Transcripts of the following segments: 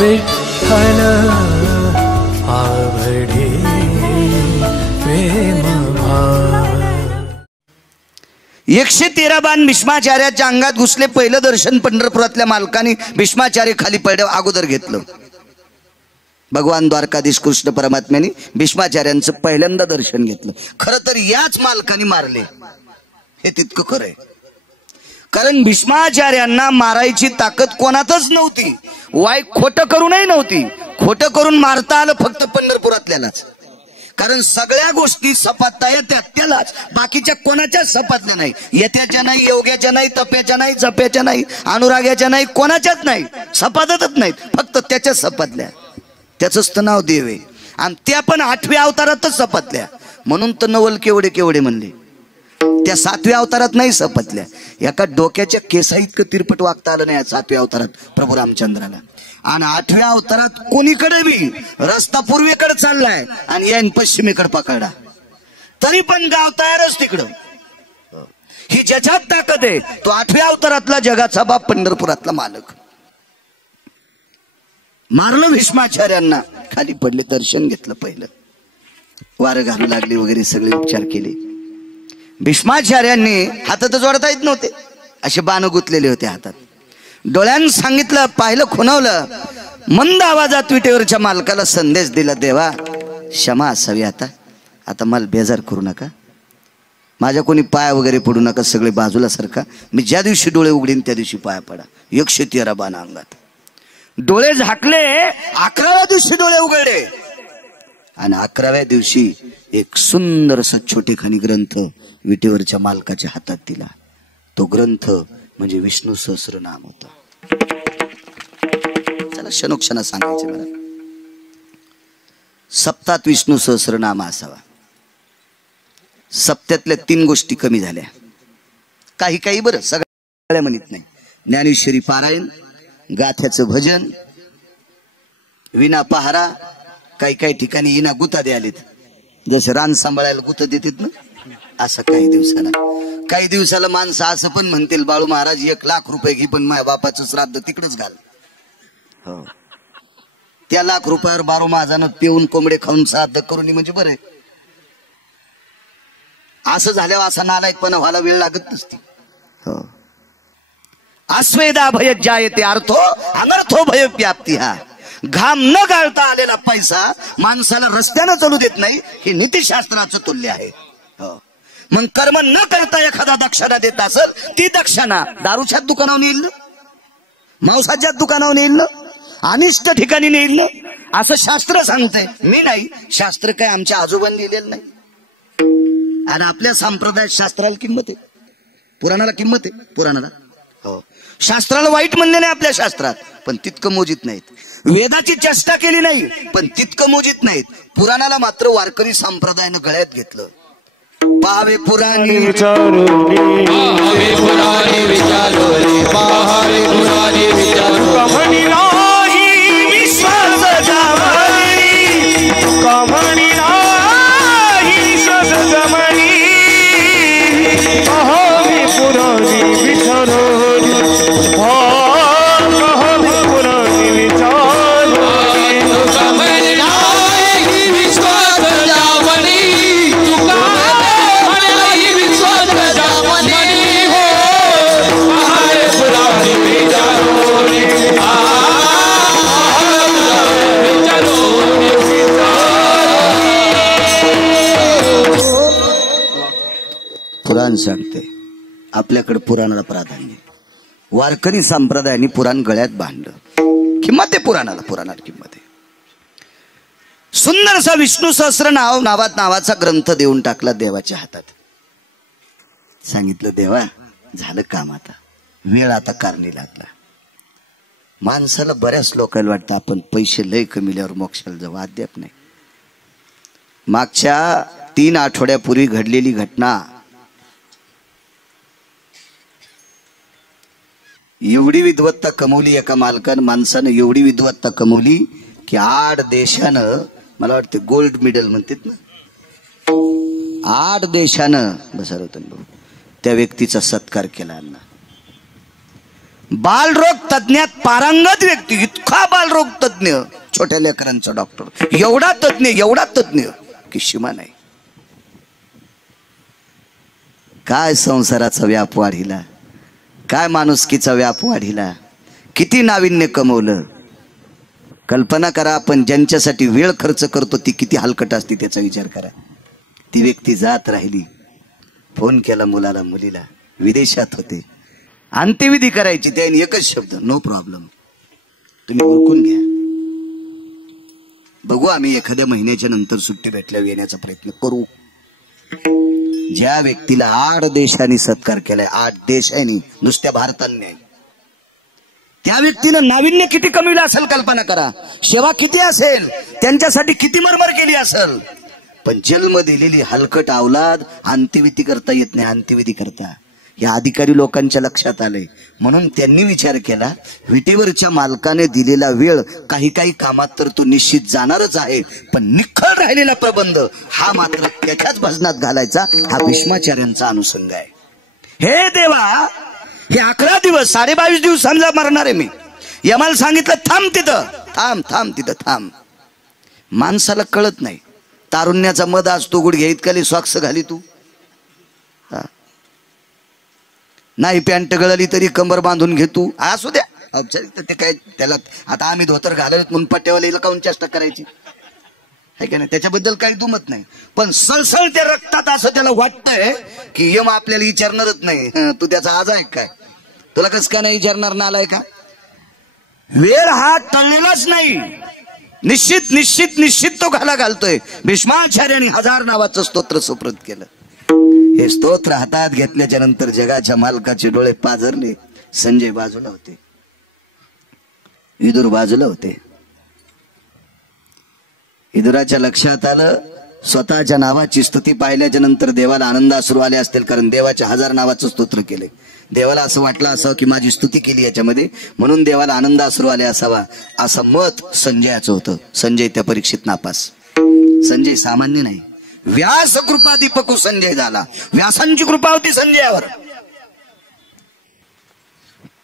विठ्ठल आवडे प्रेम भाव। 113 बाण भीष्माचार्याच्या अंगात घुसले। पहिलं दर्शन पंढरपुरातल्या मालकाने भीष्माचार्य खाली पडल्या अगोदर घेतलं। भगवान द्वारकाधीश कृष्ण परमात्म्याने भीष्माचार्यांचं पहिल्यांदा दर्शन घेतलं। खरं तर याच मालकाने मारले हे तितकं खरंय, कारण भीष्माचार्यांना मारायची ताकद कोणातच नव्हती। वाय खोटं करूनही नव्हती। खोटं करून मारता आलं फक्त पंढरपुरातल्यालाच, कारण सगळ्या गोष्टी सपातता येत्या त्यालाच, बाकीच्या कोणाच्याच सपातल्या नाही। येत्याच्या नाही, योग्याच्या नाही, तप्याच्या नाही, जप्याच्या नाही, अनुराग्याच्या नाही, कोणाच्याच नाही, सपातच नाहीत, फक्त त्याच्याच सपातल्या। त्याचंच तर नाव देव आहे, आणि त्या पण 8व्या अवतारातच सपातल्या। म्हणून तर नवल केवढे केवढे म्हणले, त्या 7व्या अवतारात नाही सपतल्या। एका डोक्याच्या केसा इतकं तिरपट वागता आलं नाही 7व्या अवतारात प्रभू रामचंद्राला। आणि 8व्या अवतारात कोणीकडे बी रस्ता पूर्वेकडे चाललाय आणि यान पश्चिमेकडे पकडा, तरी पण गाव तयारच तिकडं। ही ज्याच्यात ताकद आहे तो 8व्या अवतारातला जगाचा बाप पंढरपुरातला मालक। मारलं भीष्माचार्यांना, खाली पडले, दर्शन घेतलं, पहिलं वारं घालू लागले वगैरे सगळे उपचार केले। भीष्माचार्यांनी हातात जोडता येत नव्हते, असे बाण गुतलेले होते हातात। डोळ्यांनी सांगितलं, पाहिलं, खुणवलं, मंद आवाजात विटेवरच्या मालकाला संदेश दिला, देवा क्षमा असावी, आता मला बेजार करू नका, माझ्या कोणी पाया वगैरे पडू नका, सगळे बाजूला सरका, मी ज्या दिवशी डोळे उघडीन त्या दिवशी पाया पडा। 113 बाण अंगात। डोळे झाकले, 11व्या दिवशी डोळे उघडले, आणि 11व्या दिवशी एक सुंदर असा छोटेखानी ग्रंथ विटेवरच्या मालकाच्या हातात दिला। तो ग्रंथ म्हणजे विष्णू सहस्रनाम होता। चला क्षणोक्षणा सांगायचे मला, सप्तात विष्णू सहस्रनाम असावा। सप्त्यातल्या 3 गोष्टी कमी झाल्या, काही काही बरं, सगळ्या म्हणत नाही। ज्ञानेश्वरी पारायण, गाथ्याचं भजन, विना पहारा, काही काही ठिकाणी विना गुता द्यालेत, जसे रान सांभाळायला गुत देतात ना, असं काही दिवसाला माणसं असं पण म्हणतील, बाळू महाराज 1 लाख रुपये घे, पण माझ्या बापाचं श्राद्ध तिकडच घाल। हो, त्या लाख रुपयावर 12 माझानं पिऊन कोंबडे खाऊन श्राद्ध करून म्हणजे बरं आहे। असं झाल्यावर असा नालायकपणा व्हायला वेळ लागत नसती। हो, अस्वेदा भय जायते अर्थो अनर्थो भय व्याप्ती। हा घाम न गाळता आलेला पैसा माणसाला रस्त्यानं चालू देत नाही, हे नीतिशास्त्राचं तुल्य आहे। हो, मग कर्म न करता एखादा दक्षिणा देत असेल, ती दक्षिणा दारूच्याच दुकानावर येईल, मांसाच्याच दुकानावर येईल, अनिष्ट ठिकाणी नेईल, असं शास्त्र सांगतंय। मी नाही, शास्त्र काय आमच्या आजोबांनी लिहिलेलं नाही, आणि आपल्या संप्रदायात शास्त्राला किंमत आहे, पुराणाला किंमत आहे, पुराणाला। हो, शास्त्राला वाईट म्हणले नाही आपल्या शास्त्रात, पण तितकं मोजित नाहीत। वेदाची चेष्टा केली नाही, पण तितकं मोजित नाहीत। पुराणाला मात्र वारकरी संप्रदायानं गळ्यात घेतलं। पाहावे पुराणी विचारू, पाहावे पुराणी विचारू, पाहावे पुराणी विचारू, कमणी नाही विश्वास जावणी, कमणी नाही सद जमणी, पाहावे पुराणी विचारू, पाहावे पुराणी विचारू, कमणी नाही विश्वास जावणी, पुराण सांगते, आपल्याकडे पुराणाला प्राधान्य। वारकरी संप्रदायाने पुराण गळ्यात बांधलं, किंमत आहे पुराणाला, पुराणाला किंमत आहे। सुंदरसा विष्णू सहस्र नावाचा ग्रंथ देऊन टाकला देवाच्या हातात। सांगितलं, देवा झालं काम, आता वेळ आता कारणी लागला। माणसाला बऱ्याच लोकांना वाटतं आपण पैसे लय कमील्यावर मोक्षाला जाऊ, अद्याप नाही। मागच्या 3 आठवड्यापूर्वी घडलेली घटना, एवढी विद्वत्ता कमवली एका माणसानं एवढी विद्वत्ता कमवली की 8 देशानं, मला वाटतं गोल्ड मेडल म्हणतात ना, 8 देशानं बसवलं त्या व्यक्तीचा सत्कार केला। बालरोग तज्ञात पारंगत व्यक्ती, इतका बालरोग तज्ञ, छोट्या लेकरांचा डॉक्टर, एवढा तज्ञ की सीमा नाही. काय संसाराचा व्याप वाढीला, काय माणुसकीचा व्याप वाढीला, किती नाविन्य कमवलं. कल्पना करा, आपण ज्यांच्यासाठी वेळ खर्च करतो ती किती हलकट असते त्याचा विचार करा. ती व्यक्ती जात राहिली, फोन केला मुलाला मुलीला, विदेशात होते, अंत्यविधी करायची, त्याने एकच शब्द, नो प्रॉब्लेम, तुम्ही ओळखून घ्या, बघू आम्ही एखाद्या महिन्याच्या नंतर सुट्टी भेटल्यावर येण्याचा प्रयत्न करू. ज्या व्यक्तीला 8 देशांनी सत्कार केलाय, 8 देशांनी, नुसत्या भारताने नाही, त्या व्यक्तीनं नाविन्य किती कमविलं असेल कल्पना करा, सेवा किती असेल, त्यांच्यासाठी किती मरमर केली असेल, पण जन्म दिलेली हलकट अवलाद अंत्यविधी करता येत नाही. अंत्यविधी करता या अधिकारी लोकांच्या लक्षात आलंय, म्हणून त्यांनी विचार केला, विटेवरच्या मालकाने दिलेला वेळ काही काही कामात तर तो निश्चित जाणारच आहे, पण निखळ राहिलेला प्रबंध हा मात्र त्याच्याच भजनात घालायचा. हा भीष्माचार्यांचा अनुषंग आहे. हे देवा, हे 11 दिवस 22.5 दिवसांना मरणार आहे मी. यमाला सांगितलं थांब तिथं, थांब तिथं थांब. माणसाला कळत नाही, तारुण्याचा मध असतो, गुडघे इतकाली सॉक्स घाली तू, नाही पॅन्ट गळली तरी कंबर बांधून घे तू, असू द्या औपचारिक. ते काय त्याला आता आम्ही धोतर घालत म्हणून पट्ट्यावाला काऊन चेष्टा करायची आहे का नाही, त्याच्याबद्दल काही दुमत नाही. पण सळसळ त्या रक्तात असं त्याला वाटतंय की यम आपल्याला विचारणारच नाही, तू त्याचा आज आहे काय, तुला कस काय नाही विचारणार, नालाय का. वेळ हा टळलेलाच नाही, निश्चित तो घालतोय. भीष्माचार्यांनी 1000 नावाचं स्तोत्र सुप्रत केलं. हे स्तोत्र हातात घेतल्याच्या नंतर जगाच्या मालकाचे डोळे पाझरले. संजय बाजूला होते, विदुर बाजूला होते. विदुराच्या लक्षात आलं, स्वतःच्या नावाची स्तुती पाहिल्याच्या नंतर देवाला आनंद अश्रू आले असतील, कारण देवाच्या 1000 नावाचं स्तोत्र केले. देवाला असं वाटलं असावं की माझी स्तुती केली याच्यामध्ये, म्हणून देवाला आनंद अश्रू आले असावा, असं मत संजयाचं होतं. संजय त्या परीक्षेत नापास. संजय सामान्य नाही, व्यास कृपा दीपक संजय झाला. व्यासांची कृपा होती संजयावर.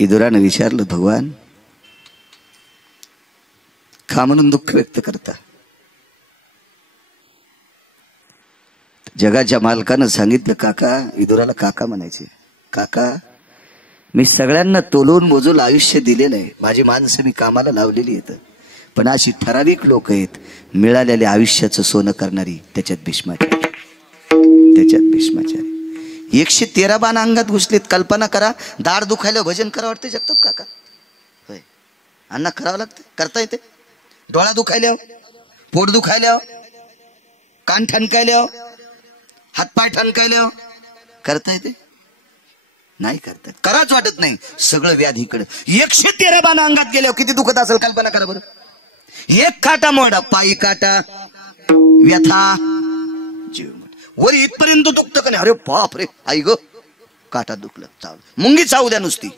विदुरानं विचारलं, भगवान का म्हणून दुःख व्यक्त करता. जगाच्या मालकानं सांगितलं, काका, विदुराला काका म्हणायचे, काका मी सगळ्यांना तोलून मोजून आयुष्य दिलेलं आहे, माझी माणसं मी कामाला लावलेली आहेत, पण अशी ठराविक लोक आहेत मिळालेल्या आयुष्याचं सोनं करणारी, त्याच्यात भीष्माचार्य. 113 बाण अंगात घुसलेत. कल्पना करा, दाढ दुखायला भजन करावं वाटतं जगताप काका, होय अण्णा करावं लागतं, करता येते. डोळा दुखायल्यावर, पोट दुखायल्यावर, कान ठणकायल्यावर, हातपाय ठणकायल्यावर करता येते, नाही करता, कराच वाटत नाही. सगळं व्याधीकडे. 113 बाण अंगात गेल्यावर किती दुखत असेल कल्पना करा बरं. एक काटा मोडा, पायी काटा, व्यथा, जीव वर इथपर्यंत दुखतं का नाही, अरे बाप रे, आई ग काटा दुखलं, चावलं, मुंगी चावू द्या नुसती,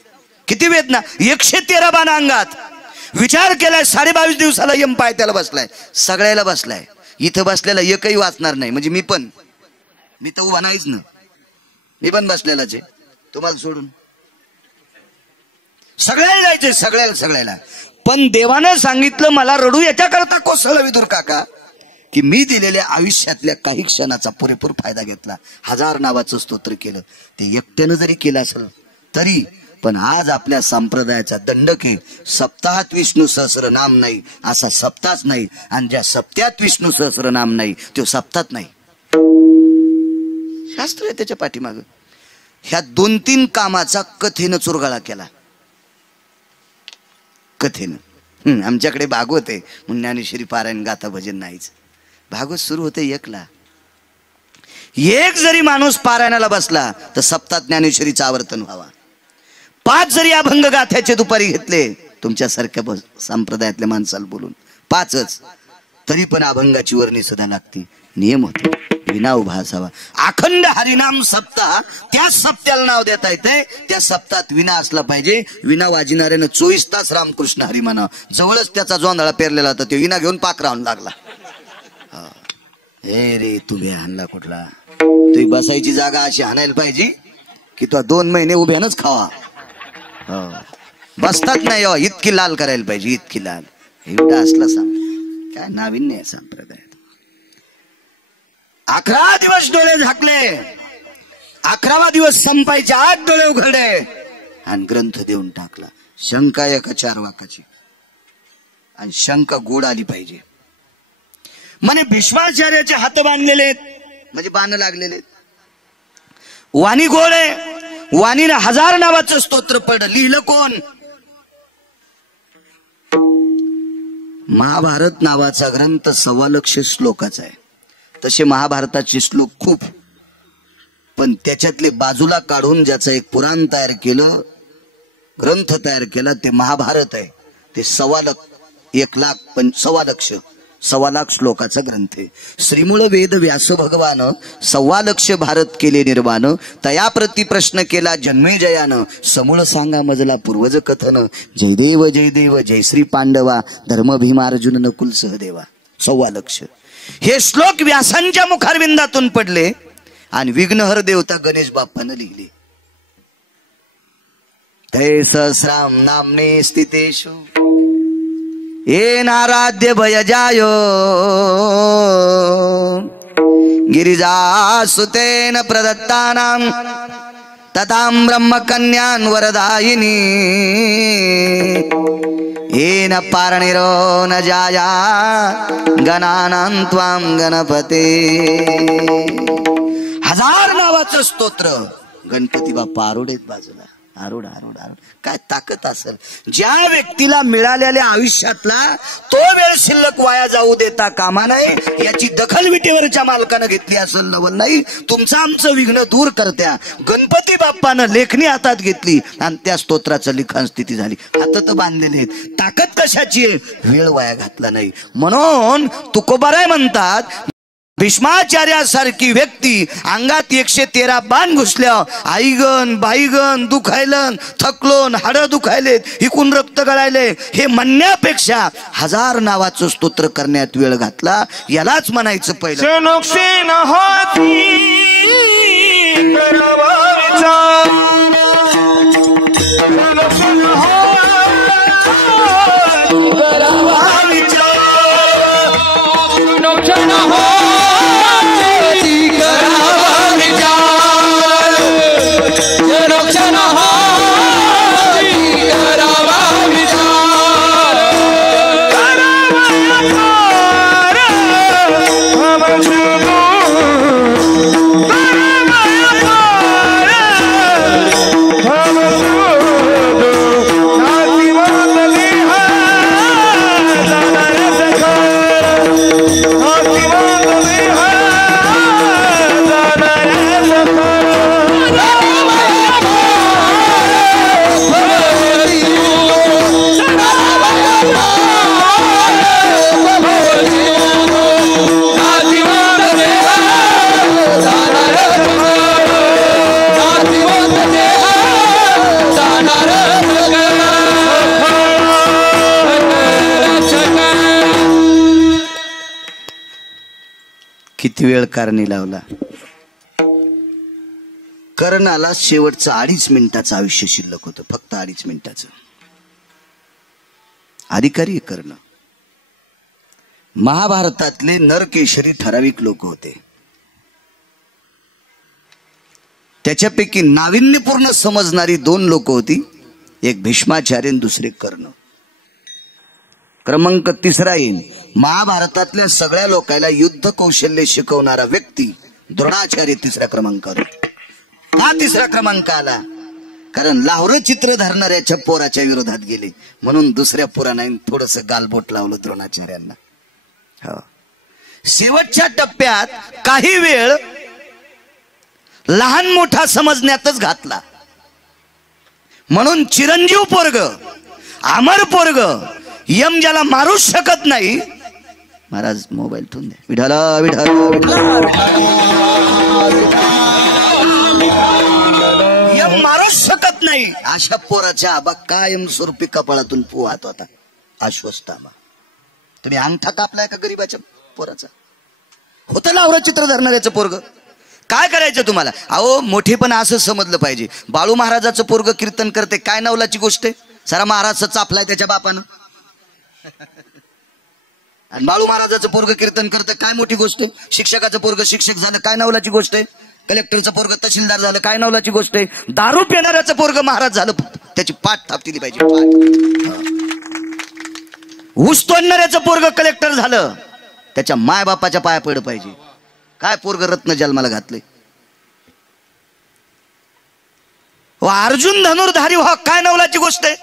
किती वेदना. 113 बाण अंगात. विचार केलाय, 22.5 दिवसाला यम पाय त्याला बसलाय, सगळ्याला बसलाय. इथं बसलेला एकही वाचणार नाही, म्हणजे मी तर उभा नाहीच ना, मी पण बसलेलाच आहे, तुम्हाला सोडून सगळ्याला जायचंय, सगळ्याला. पण देवानं सांगितलं, मला रडू याच्याकरता कोसळलं विदुर काका, की मी दिलेल्या आयुष्यातल्या काही क्षणाचा पुरेपूर फायदा घेतला. 1000 नावाचं स्तोत्र केलं, ते एकट्यानं जरी केलं असेल तरी, पण आज आपल्या संप्रदायाचा दंडक आहे, सप्ताहात विष्णू सहस्र नाम नाही, असा सप्ताहच नाही, आणि ज्या सप्त्यात विष्णू सहस्र नाम नाही तो सप्ताहात नाही. शास्त्र आहे त्याच्या पाठीमागं. ह्या 2-3 कामाचा कथेनं चुरगाळा केला, कथेनं. आमच्याकडे भागवत आहे म्हणून ज्ञानेश्वरी पारायण गाथा भजन नाहीच. भागवत सुरू होते 1ला. एक जरी माणूस पारायणाला बसला तर सप्ताह ज्ञानेश्वरीचं आवर्तन व्हावा. 5 जरी अभंग गाथ्याचे दुपारी घेतले तुमच्यासारख्या संप्रदायातल्या माणसाला बोलून, 5च, तरी पण अभंगाची वर्णी सुद्धा लागते. नियम होते, विना उभा असावा. अखंड हरिनाम सप्ताह, त्या सप्त्याला नाव देता येते, त्या सप्ताहात विना असला पाहिजे. विना वाजणाऱ्यानं 24 तास रामकृष्ण हरी म्हणा. जवळच त्याचा जोंधळा पेरलेला होता, तो विना घेऊन पाक राहून लागला. हे रे तुम्ही हाणला कुठला, तुझी बसायची जागा अशी हाणायला पाहिजे की तो 2 महिने उभ्यानच खावा. बसतात नाही हो, इतकी लाल करायला पाहिजे, इतकी लाल. एवढा असला सांग काय नाविन्य आहे संप्रदायात. 11 दिवस डोळे झाकले, 11वा दिवस संपायचे आत डोळे उघडले आणि ग्रंथ देऊन टाकला. शंका एका 4 वाकाची आणि शंका गोड आली पाहिजे. म्हणे भीष्माचार्याचे हात बांधलेले आहेत, म्हणजे बाण लागलेले आहेत. वाणी गोड आहे, वाणीने 1000 नावाचं स्तोत्र पडलं. लिहिलं कोण? महाभारत नावाचा ग्रंथ 1.25 लाख श्लोकाचा आहे. तसे महाभारताचे श्लोक खूप, पण त्याच्यातले बाजूला काढून ज्याचं एक पुराण तयार केलं, ग्रंथ तयार केला, ते महाभारत आहे. ते 1.25 लाख 1.25 लाख श्लोकाचा ग्रंथ आहे. श्रीमूळ वेद व्यास भगवान 1.25 लाख भारत केले निर्माण. तयाप्रती प्रश्न केला जन्मेजयानं, समूळ सांगा मजला पूर्वज कथन. जयदेव जयदेव जय श्री पांडवा, धर्म भीमार्जुन नकुल सहदेवा. 1.25 लाख हे श्लोक व्यासांच्या मुखारविंदातून पडले आणि विघ्नहर देवता गणेश बाप्पानं लिहिले. ते सहस्राम नामने स्थितेषु येनाराध्य भयजायो गिरिजासुतेन प्रदत्तानां ततां ब्रह्मकन्यान् वरदायिनी येन पारणिरो न जाया गणानां त्वां गणपते. 1000 नावाचं स्तोत्र. गणपती बाप्पा आरोडेत बाजूला, आरोड आरोड आरोड. काय ताकद असेल ज्या व्यक्तीला मिळालेल्या आयुष्यातला तो वेळ शिल्लक वाया जाऊ देता कामा नये. याची दखल विटेवरच्या मालकानं घेतली असेल नवल नाही. तुमचं आमचं विघ्न दूर करत्या गणपती बाप्पानं लेखणी हातात घेतली आणि त्या स्तोत्राचं लिखाण स्थिती झाली. हात तर बांधलेले आहेत, ताकद कशाची आहे? वेळ वाया घातला नाही. म्हणून तुकोबाराय म्हणतात, भीष्माचार्यासारखी व्यक्ती अंगात 113 बाण घुसल्या, आईगन बाईगन दुखायलन, थकलोन, हाडं दुखायलेत, इकून रक्त गळायले, हे म्हणण्यापेक्षा 1000 नावाचं स्तोत्र करण्यात वेळ घातला. यालाच म्हणायचं पहिलं जनोक्षेन होती करावा किती वेळ कारणी लावला. कर्णाला शेवटचं 2.5 मिनिटाचं आयुष्य शिल्लक होतं, फक्त 2.5 मिनिटाचं. अधिकारी कर्ण. महाभारतातले नरकेशरी ठराविक लोक होते. त्याच्यापैकी नाविन्यपूर्ण समजणारी 2 लोक होती, एक भीष्माचार्य आणि दुसरे कर्ण. क्रमांक 3 येईल. महाभारतातल्या सगळ्या लोकांना युद्ध कौशल्य शिकवणारा व्यक्ती द्रोणाचार्य 3ऱ्या क्रमांकावर. हा 3रा क्रमांक आला कारण लाहोर चित्र धरणाऱ्याच्या पोराच्या विरोधात गेले म्हणून दुसऱ्या पोराने थोडस गालबोट लावलं द्रोणाचार्यांना. हो, शेवटच्या टप्प्यात काही वेळ लहान मोठा समजण्यातच घातला. म्हणून चिरंजीव पोरग, अमर पोरग, यम ज्याला मारूच शकत नाही. महाराज मोबाईल ठेवून द्या. विठाला विठाला यम मारूच शकत नाही अशा पोराच्या आबा कायम स्वरूपी कपाळातून पोहात होता. अश्वत्थामा. तुम्ही अंगठा कापलाय का गरीबाच्या पोराचा? होतं लावरा चित्र धरणाऱ्याचं पोरग. काय करायचं तुम्हाला? अहो मोठेपण असं समजलं पाहिजे. बाळू महाराजाचं पोरग कीर्तन करते, काय नवलाची गोष्ट आहे. सारा महाराज चापलाय त्याच्या बापानं. आणि बाळू महाराजाचं पोरग कीर्तन करतं, काय मोठी गोष्ट आहे. शिक्षकाचं पोरग शिक्षक झालं, काय नवलाची गोष्ट आहे. कलेक्टरचं पोरग तहसीलदार झालं, काय नवलाची गोष्ट आहे. दारू पिणाऱ्याचं पोरग महाराज झालं, त्याची पाठ थापतिली पाहिजे. ऊस तोडणाऱ्याचं पोरग कलेक्टर झालं, त्याच्या मायबापाच्या पाया पडलं पाहिजे. काय पोरग रत्न जन्माला घातले. अर्जुन धनुर्धारी व्हा, काय नवलाची गोष्ट आहे.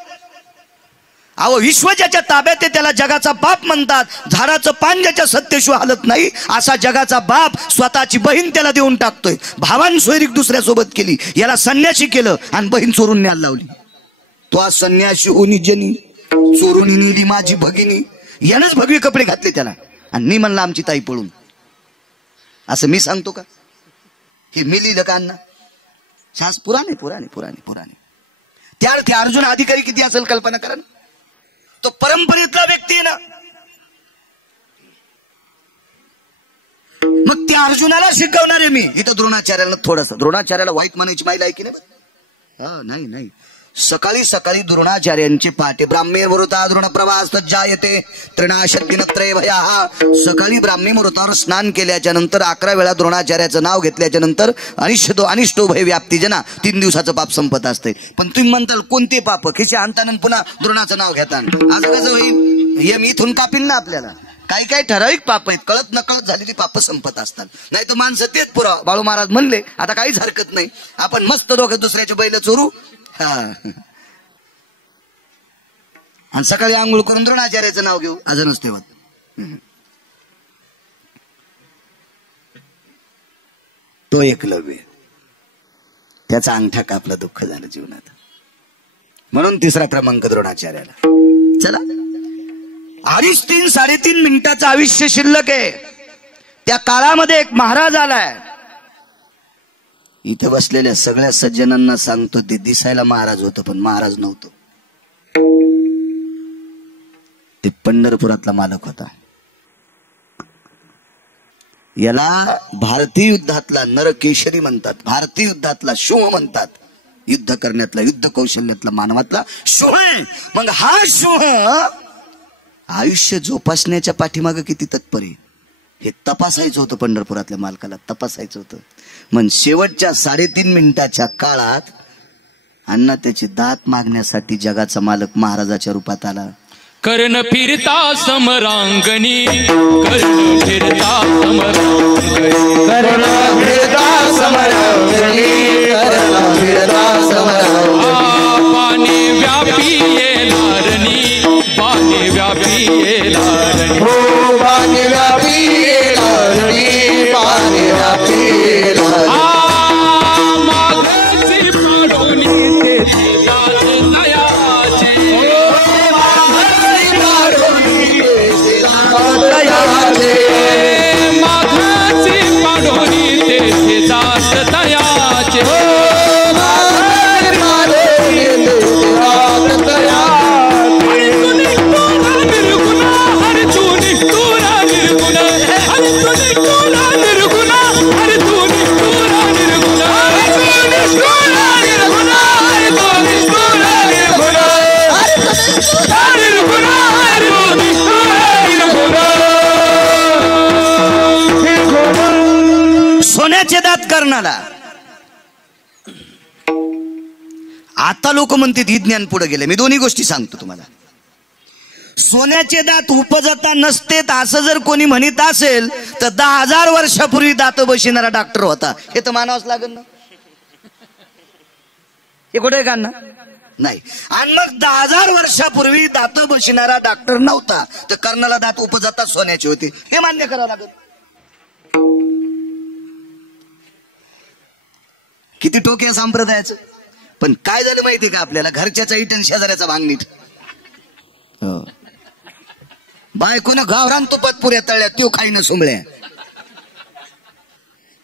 अहो विश्व ज्याच्या ताब्यात आहे त्याला जगाचा बाप म्हणतात. झाडाचं पान ज्याच्या सत्तेशिवाय हालत नाही असा जगाचा बाप स्वतःची बहीण त्याला देऊन टाकतोय. भावान सोयरीक दुसऱ्यासोबत केली, याला संन्याशी केलं आणि बहीण चोरून न्यायला लावली. तो आज संन्याशी होनी जनी चोरून नेली माझी भगिनी. यानंच भगवे कपडे घातले त्याला आणि मी म्हणलं आमची ताई पळून. असं मी सांगतो का? हे मी लिहिलं का अण्णा? शास पुराणे पुराणे पुराणे पुराणे. त्यार्थी अर्जुन अधिकारी किती असेल कल्पना करा. तो परंपरेतला व्यक्ती आहे ना. मग त्या अर्जुनाला शिकवणार आहे मी. इथं द्रोणाचार्याला थोडंसं, द्रोणाचार्याला वाईट म्हणायची माहिती आहे की नाही? नाही नाही. सकाळी सकाळी द्रोणाचार्यांची पहाटे ब्राह्मी मुहूर्ता द्रोण प्रवास जायते तृणाशक्तीनत्रय भया. सकाळी ब्राह्मी मुहूर्तावर स्नान केल्याच्या नंतर 11 वेळा द्रोणाचार्याचं नाव घेतल्याच्या नंतर अनिष्टो भय व्याप्ती जना 3 दिवसाचं पाप संपत असते. पण तुम्ही म्हणताल कोणते पाप? खिचे आणताना पुन्हा द्रोणाचं नाव घेता. असं कसं होईल? हे मी इथून कापील ना आपल्याला. काही काही ठराविक पाप आहेत, कळत नकळत झालेली पाप संपत असतात. नाही तर माणसं तेच पुरावा. बाळू महाराज म्हणले आता काहीच हरकत नाही, आपण मस्त दोघं दुसऱ्याचे बैल चोरू. आणि सकाळी आंघोळ करून द्रोणाचार्याचं नाव घेऊ. अजून नसते होत. तो एकलव्य, त्याचा अंगठा कापला, दुःख झालं जीवनात. म्हणून 3रा क्रमांक द्रोणाचार्याला. चला 2.5 3.5 मिनिटाचं आयुष्य शिल्लक आहे. त्या काळामध्ये एक महाराज आलाय. इथे बसलेल्या सगळ्या सज्जनांना सांगतो, ते दिसायला महाराज होतं पण महाराज नव्हतं. ते पंढरपुरातला मालक होता. याला भारतीय युद्धातला नरकेशरी म्हणतात, भारतीय युद्धातला शोह म्हणतात. युद्ध करण्यातला, युद्ध कौशल्यातला, मानवातला शोह. मग हा शोह आयुष्य जोपासण्याच्या पाठीमागे किती तत्पर आहे हे तपासायचं होतं. पंढरपुरातल्या मालकाला तपासायचं होतं. मग शेवटच्या 3.5 मिनिटाच्या काळात अण्णा त्याचे दात मागण्यासाठी जगाचा मालक महाराजाच्या रूपात आला. कर्ण फिरता समरांगणी, कर्ण फिरता समरांगणी, कर्ण फिरता समरांगणी, कर्ण फिरता समरांगणी. पाणी व्यापी येणारणी, पाणी व्यापी येणारणी. हो पाणी व्यापी येणारणी, पाणी व्यापी येणारणी. माघाची पाडोनी तेथे दात दयाचे. माघाची पाडोनी तेथे दात दयाचे. सोन्याचे दात कर्णाला. आता लोक म्हणतात ही ज्ञान पुढे गेले. मी दोन्ही गोष्टी सांगतो तुम्हाला. सोन्याचे दात उपजता नसतेत असं जर कोणी म्हणत असेल तर 10,000 वर्षापूर्वी दात बसणारा डॉक्टर होता. हे तर मानावंच लागेल ना. हे कुठे का ना नाही. आणि मग 10,000 वर्षापूर्वी दात बसणारा डॉक्टर नव्हता तर कर्णाला दात उपजता सोन्याचे होते. हे मान्य करावं लागेल. किती टोके संप्रदायाचं. पण काय झालं माहितीये का आपल्याला? घरच्याचा इटन शेजाऱ्याचा भांगनीट. बायकोनं गावरान तुपात पुऱ्या तळल्या, त्यो खाईनं सुंबळ्या.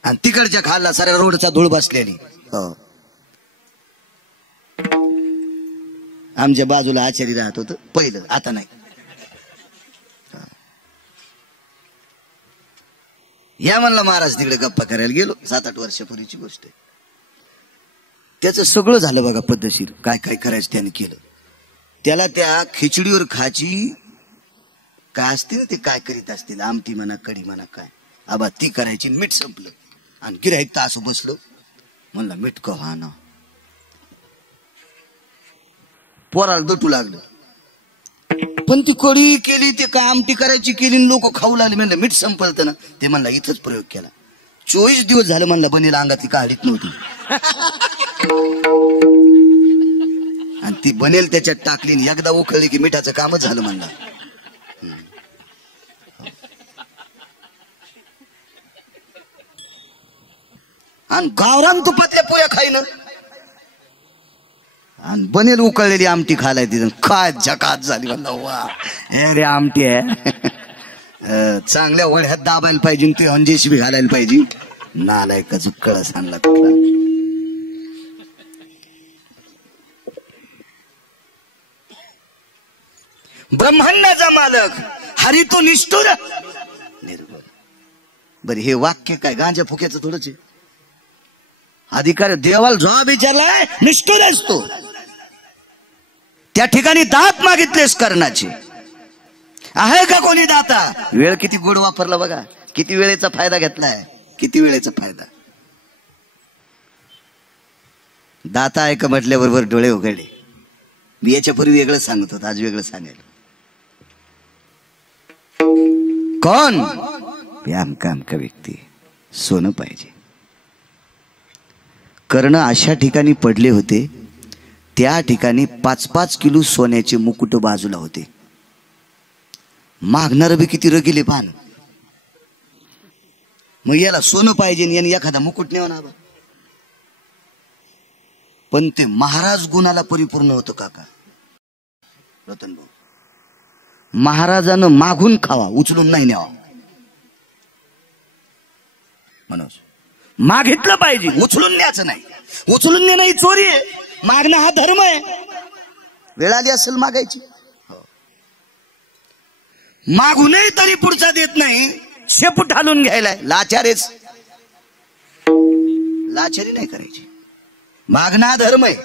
आणि तिकडच्या खाल्ला साऱ्या रोडचा धूळ बसलेली. आमच्या बाजूला आचारी राहत होत पहिलं, आता नाही. या म्हणलं महाराज तिकडे गप्पा करायला गेलो. 7-8 वर्षापूर्वीची गोष्ट आहे. त्याचं सगळं झालं बघा पद्धतशीर. काय काय करायचं त्याने केलं. त्याला त्या खिचडीवर खाची काय असते ना, ते काय करीत असतील, आमटी म्हणा कढी म्हणा काय, आबा ती करायची, मीठ संपलं आणि गिऱ्हाईक तास बसलो, म्हणलं मीठ कव्हा ना, पोराला दटू लागलं. पण ती कढी केली, ते काय आमटी करायची केली, लोक खाऊ लागले. म्हणलं मीठ संपलत ना, ते म्हणला इथंच प्रयोग केला. 24 दिवस झालं म्हणलं बनेला अंगातली काढीत नव्हती, आणि ती बनेल त्याच्यात टाकली, एकदा उकळली की मिठाचं कामच झालं म्हणला. आणि गावरान तुपातल्या पोया खाईन आणि बनेल उकळलेली आमटी खायला तिथं काय झकात झाली. म्हणला वा अरे आमटी आहे, चांगल्या वळ्यात दाबायला पाहिजे, ते अंजेशी बी घालायला पाहिजे. नालायकाच कळस आणला कुठला. ब्रह्मांडाचा मालक हरी तो निष्ठुर निर्गुण. बर हे वाक्य काय गांजा फुक्याचं थोडंच आहे. अधिकार देवाला जबाब विचारलाय, निष्ठुर असतो. त्या ठिकाणी दात मागितलेस कर्णाचे, आहे का कोणी दाता? वेळ किती गोड वापरला बघा, किती वेळेचा फायदा घेतलाय, किती वेळेचा फायदा. दाता आहे का म्हटल्याबरोबर डोळे उघडले. मी याच्यापूर्वी वेगळं सांगत होतो, आज वेगळं सांगेल. कोण? आमका आमका व्यक्ती, सोनं पाहिजे. कर्ण अशा ठिकाणी पडले होते, त्या ठिकाणी 5-5 किलो सोन्याचे मुकुट बाजूला होते. मागणार बी किती रगिले पान. मग याला सोनं पाहिजे आणि एखादा मुकुट नेवा ना. पण ते महाराज गुणाला परिपूर्ण होतं काका रतन भाऊ. महाराजानं मागून खावा, उचलून नाही न्यावा. म्हणून मागितलं पाहिजे, उचलून न्यायचं नाही. उचलून नेणं ही चोरी आहे, मागणं हा धर्म आहे. वेळ आली असेल मागायची, मागूनही तरी पुढचा देत नाही, शेपूट हालून घ्यायलाय. लाचारेच, लाचारी नाही करायची. मागणं हा धर्म आहे,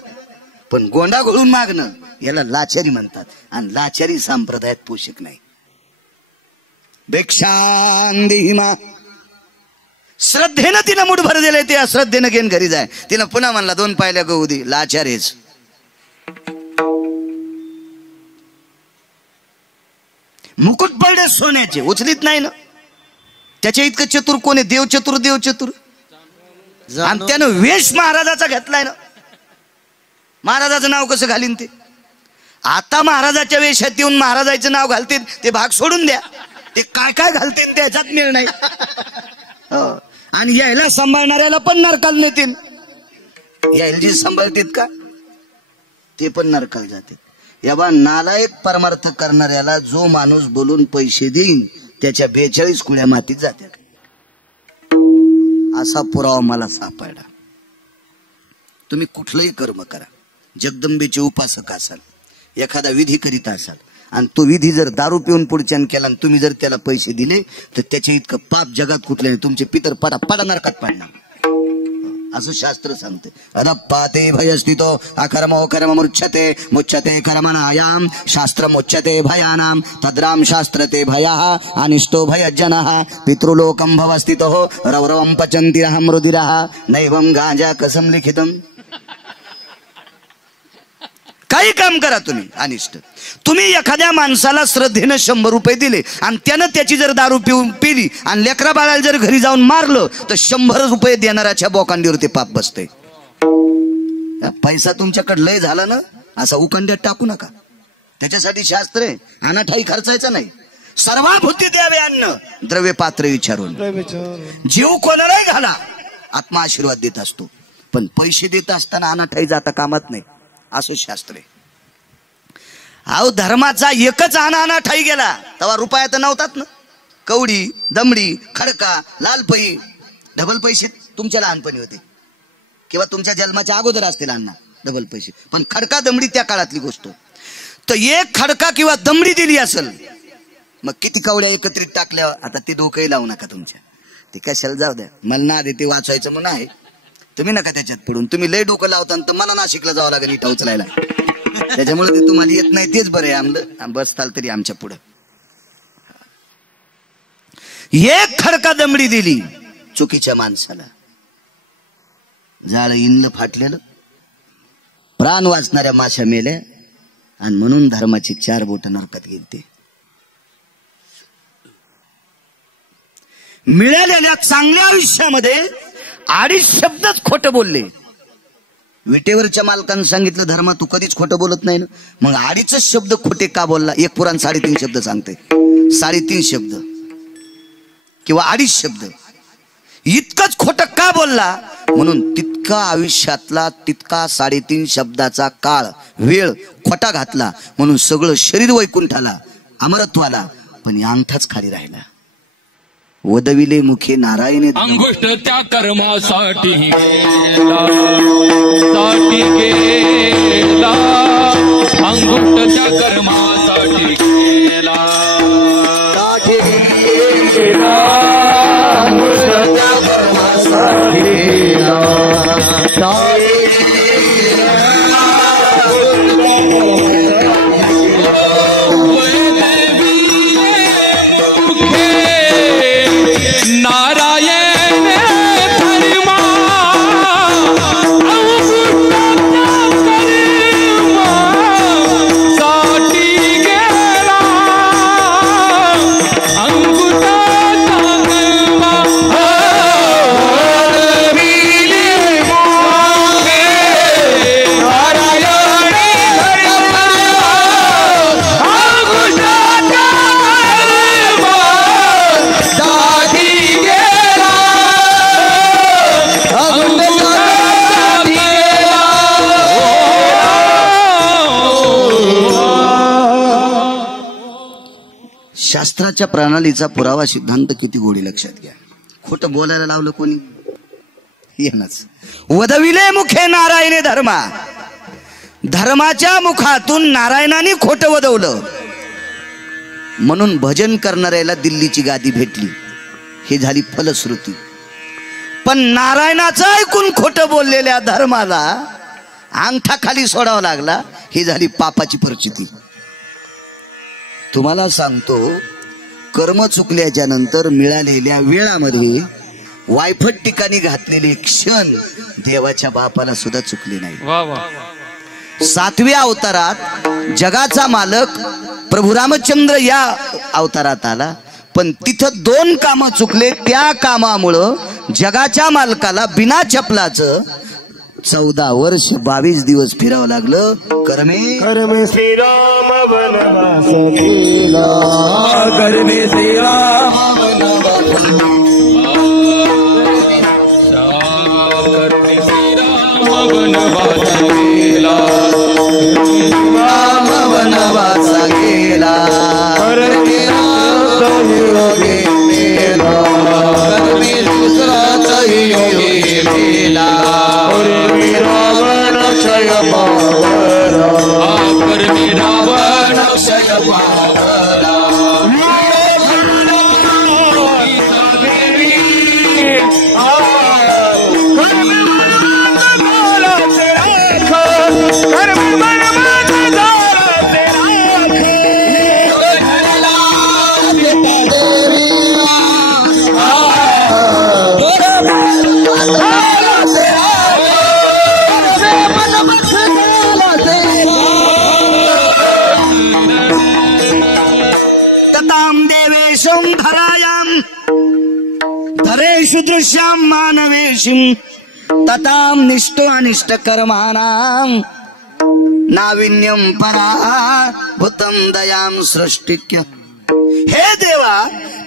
पण गोंडा घोळून मागणं याला लाचारी म्हणतात, आणि लाचारी संप्रदायात पोषक नाही. भिक्षांदिमा, श्रद्धेनं तिनं मूठ भर दिले, ते अश्रद्धेनं घेऊन घरी जाय. तिनं पुन्हा म्हणला 2 पायल्या गहू दे. लाचारेच. मुकुट पडले सोन्याचे, उचलीत नाही ना. त्याच्या इतकं चतुर कोणी? देव चतुर, देव चतुर. आणि त्यानं वेश महाराजाचा घेतलाय ना. महाराजाचं नाव कसं घालीन ते? आता महाराजाच्या वेशात येऊन महाराजाचं नाव घालतील, ते भाग सोडून द्या. ते काय काय घालतील त्याच्यात मिळ नाही. आणि यायला सांभाळणाऱ्याला पण नरकाल नेतील. यायला जे सांभाळतील का ते पण नरकाल जातील. याबा नालायक परमार्थ करणाऱ्याला जो माणूस बोलून पैसे देईन त्याच्या 42 कुळ्या मातीत जात्या. असा पुरावा मला सापडला. तुम्ही कुठलंही कर्म करा, जगदंबेचे उपासक असाल, एखादा विधी करीत असाल, आणि तो विधी जर दारू पिऊन पुढच्यान केला आणि तुम्ही जर त्याला पैसे दिले तर त्याच्या इतकं पाप जगात कुठले नाही. तुमचे पितर पडा नरकात पडणार, असं शास्त्र सांगते. अदप्पाते भयस्थितो अकर्मो कर्म मुच्यते मुच्यते कर्मणायाम शास्त्र मुच्यते भयानाम तद्राम शास्त्र ते भयः अनिष्टो भयजनः पितृलोकं भवस्थितो रवरवं पचन्तिरः मृदिरः नैवं गांजा कसं लिखितम. काही काम करा तुम्ही अनिष्ट. तुम्ही एखाद्या माणसाला श्रद्धेनं 100 रुपये दिले आणि त्यानं त्याची जर दारू पिली आणि लेकरा बाळाला जर घरी जाऊन मारलं तर 100 रुपये देणाऱ्याच्या बोकांडीवर ते पाप बसते. पैसा तुमच्याकडे लय झाला ना, असा उकंड्यात टाकू नका. त्याच्यासाठी शास्त्र आहे, अनाठाई खर्चायचा नाही. सर्वाभूती द्यावे अन्न द्रव्य पात्र विचारून. जीव कोणालाही घाला, आत्मा आशीर्वाद देत असतो, पण पैसे देत असताना अनाठाई जाता कामात नाही, असं शास्त्र आहे. अहो धर्माचा एकच आणा ठाई गेला तेव्हा रुपया तर नव्हतात ना. कवडी, दमडी, खडका, लालपई, डबल पैसे तुमच्या लहानपणी होते किंवा तुमच्या जन्माच्या अगोदर असतील अण्णा डबल पैसे. पण खडका दमडी त्या काळातली गोष्ट. तर एक खडका किंवा दमडी दिली असेल, मग किती कवड्या एकत्रित टाकल्या. आता ते डोकंही लावू नका तुमच्या, ते कशाला जाऊ द्या. मला ना दे ते वाचायचं म्हणून आहे, तुम्ही नका त्याच्यात पडून. तुम्ही लय डोकं लावता तर मला नाशिकला जावं लागेल इथं उचलायला. त्याच्यामुळे ते तुम्हाला येत नाही तेच बरं आहे. आमलं बसताल तरी आमच्या पुढं. एक खडका दमडी दिली चुकीच्या माणसाला, झाड इंन फाटलेलं, प्राण वाचणाऱ्या माशा मेल्या, आणि म्हणून धर्माची 4 बोट नरकात गेलते. मिळालेल्या चांगल्या आयुष्यामध्ये 2.5 शब्दच खोटं बोलले. विटेवरच्या मालकानं सांगितलं धर्मा तू कधीच खोटं बोलत नाही ना, मग 2.5 शब्द खोटे का बोलला? एक पुराण 3.5 शब्द सांगते. 3.5 शब्द किंवा 2.5 शब्द इतकंच खोटं का बोलला? म्हणून तितका आयुष्यातला तितका 3.5 शब्दाचा काळ वेळ खोटा घातला, म्हणून सगळं शरीर वैकुंठाला अमरत्वाला, पण अंगठाच खाली राहिला. वदविले मुखे नारायणे अंगुष्ठ त्या कर्मासाठी गेला, अंगुष्ठ त्या कर्मासाठी गेला, शास्त्राच्या प्रणालीचा पुरावा सिद्धांत किती गोडी लक्षात घ्या. खोटं बोलायला लावलं कोणी? येणच. वदविले मुखे नारायणे धर्मा, धर्माच्या मुखातून नारायणाने खोटं वदवलं, म्हणून भजन करणाऱ्याला दिल्लीची गादी भेटली. ही झाली फलश्रुती. पण नारायणाचं ऐकून खोटं बोललेल्या धर्माला अंगठा खाली सोडावा लागला. ही झाली पापाची परिस्थिती. तुम्हाला सांगतो, कर्म चुकल्याच्या नंतर मिळालेल्या वेळामध्ये वायफट ठिकाणी घातलेले क्षण देवाच्या बापाला सुद्धा चुकले नाही. 7व्या अवतारात जगाचा मालक प्रभू रामचंद्र या अवतारात आला, पण तिथं 2 कामं चुकले. त्या कामामुळं जगाच्या मालकाला बिना चपलाचं 14 वर्ष 22 दिवस फिरावं लागलं. कर्मे श्रीराम वनवास गेला, कर्मे श्रीराम वनवास गेला, राम वनवास गेला, कर्मे योगे मेला, कर्मे दुसराच योगे मेला, रावण क्षय पावला, कर्मे रावण क्षय पावला, धरेषु दृश्याम मानवेशिम तताम निष्ठो अनिष्ट कर्माणाम नाविन्यम परा भूतम दयाम सृष्टिक्य. हे देवा,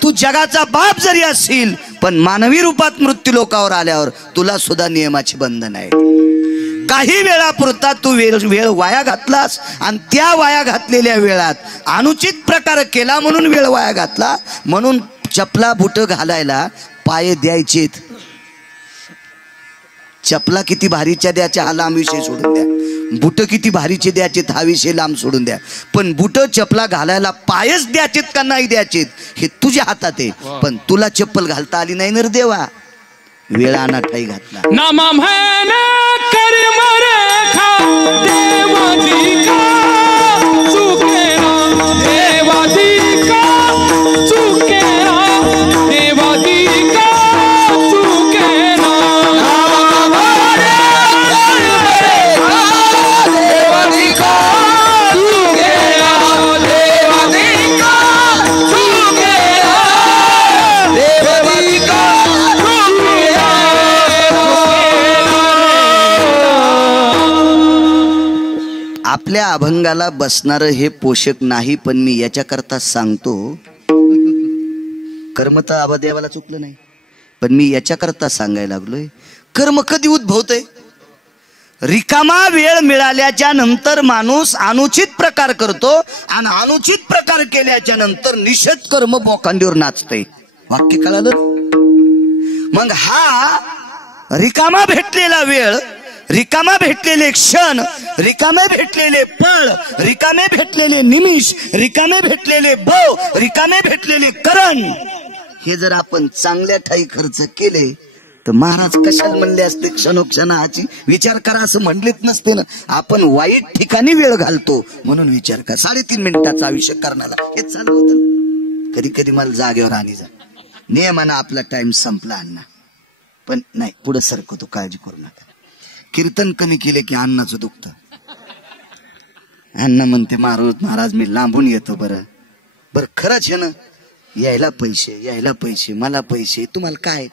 तू जगाचा बाप जरी असशील, पण मानवी रूपात मृत्यू लोकावर आल्यावर तुला सुद्धा नियमाचे बंधन आहे. काही वेळापुरता तू वेळ वाया घातलास, आणि त्या वाया घातलेल्या वेळात अनुचित प्रकार केला म्हणून वेळ वाया घातला. म्हणून चपला बुट घालायला पाय द्यायचेत. चपला किती भारीच्या द्याच्या हा लांब विषय सोडून द्या, बुट किती भारीचे द्याचेत हा विषय लांब सोडून द्या. पण बुट चपला घालायला पायच द्याचेत का नाही द्याचेत हे तुझ्या हातात आहे. पण तुला चप्पल घालता आली नाही ना रे देवा, वेळाना ठाई घातला. नामा म्हण कर्म रेखा देवाधिका चुकेना देवाधिका चुकेना देवाधिका चुकेना देवाधिका चुकेना देवाधिका चुकेना देवाधिका आपल्या अभंगाला बसणार हे पोषक नाही, पण मी याच्याकरता सांगतो. कर्म तर आबादेवाला चुकलं नाही, पण मी याच्याकरता सांगायला लागलोय. कर्म कधी उद्भवतंय? रिकामा वेळ मिळाल्याच्या नंतर माणूस अनुचित प्रकार करतो आणि अनुचित प्रकार केल्याच्या नंतर निषेध कर्म बोकांडीवर नाचतंय. वाक्य कळालं? मग हा रिकामा भेटलेला वेळ, रिकामा भेटलेले क्षण, रिकामे भेटलेले पळ, रिकामे भेटलेले निमिष, रिकामे भेटलेले भाव, रिकामे भेटलेले करण, हे जर आपण चांगल्या ठाई खर्च केले तर महाराज कशाला म्हणले असते क्षणोक्षणाची विचार करा असं म्हणलेच नसते ना. आपण वाईट ठिकाणी वेळ घालतो म्हणून विचार करा. 3.5 मिनिटाचं आयुष्य करण्याला हे चालू होतं. कधी कधी मला जागेवर आणि जा नियमानं आपला टाइम संपला अण्णा, पण नाही पुढे सरकतो, काळजी करू नका. कीर्तन कमी केले की अण्णाचं दुखतं. अण्णा म्हणते महाराज मी लांबून येतो. बरं खरंच आहे ना, यायला पैसे मला पैसे, तुम्हाला काय?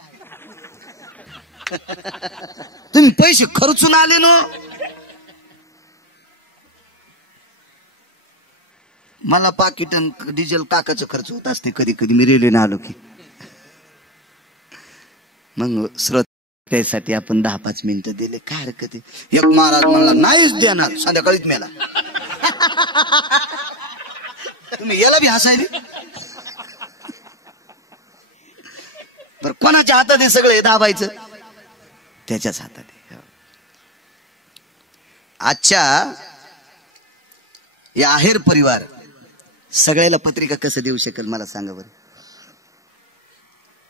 तुम्ही पैसे खर्चून आले ना. मला पाकिट डिझेल काकाचं खर्च होत असते कधी कधी मी रेल्वेने आलो की. मग श्रोत्यासाठी आपण 10-5 मिनिटं दिले, काय हरकत आहे? एक महाराज म्हणला नाहीच देणार, संध्याकाळीच मेला. तुम्ही याला बी हसायले. बरं कोणाच्या हातात आहे सगळं दाबायचं? त्याच्याच हातात आहे. आजच्या या आहेर परिवार सगळ्याला पत्रिका कसं देऊ शकेल मला सांगा बरं.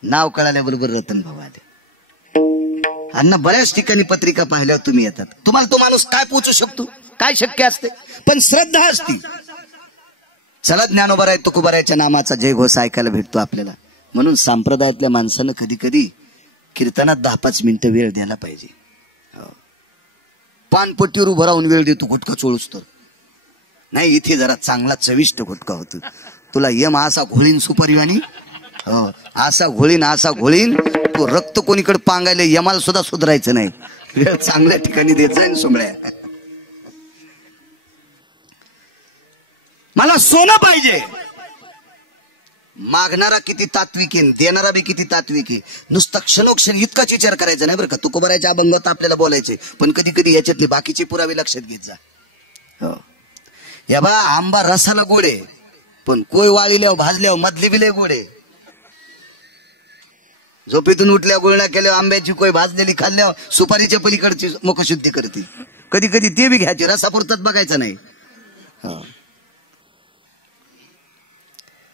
नाव कळाल्याबरोबर रतन भाऊ आले. अण्णा बऱ्याच ठिकाणी पत्रिका पाहिल्यावर तुम्ही येतात. तुम्हाला तो माणूस काय पोचू शकतो? काय शक्य असते? पण श्रद्धा असती. चला ज्ञानोबराय तुकोबरायच्या नामाचा जयघोष ऐकायला भेटतो आपल्याला. म्हणून संप्रदायातल्या माणसानं कधी कधी कीर्तनात 10-5 मिनिटं वेळ द्यायला पाहिजे. पानपट्टीवर उभं राहून वेळ देतो गुटखा चोळूस तर नाही, इथे जरा चांगला चविष्ट गुटखा होतो. तुला यम असा घोळीन सुपरिवानी, असा घोळीन तो रक्त कोणीकडे पांगायला यमाला सुद्धा सुधारायचं नाही. वेळ चांगल्या ठिकाणी देत जाईन सोमळ्या. मला सोनं पाहिजे. मागणारा किती तात्विक आहे, देणारा बी किती तात्विक आहे. नुसता क्षणोक्षण इतकाच विचार करायचा नाही बरं का. तुकोबरायच्या अभंगात आपल्याला बोलायचे, पण कधी कधी याच्यातले बाकीचे पुरावे लक्षात घेत जा. हो या बा, आंबा रसाला गोडे, पण कोय वाळील्यावर भाजल्यावर मधली बिले गोडे. झोपेतून उठल्या गुळण्या केल्यावर आंब्याची कोय भाजलेली खाल्ल्यावर सुपारीच्या पलीकडची मुखशुद्धी करते. कधी कधी ते बी घ्यायचे, रसापुरतात बघायचं नाही.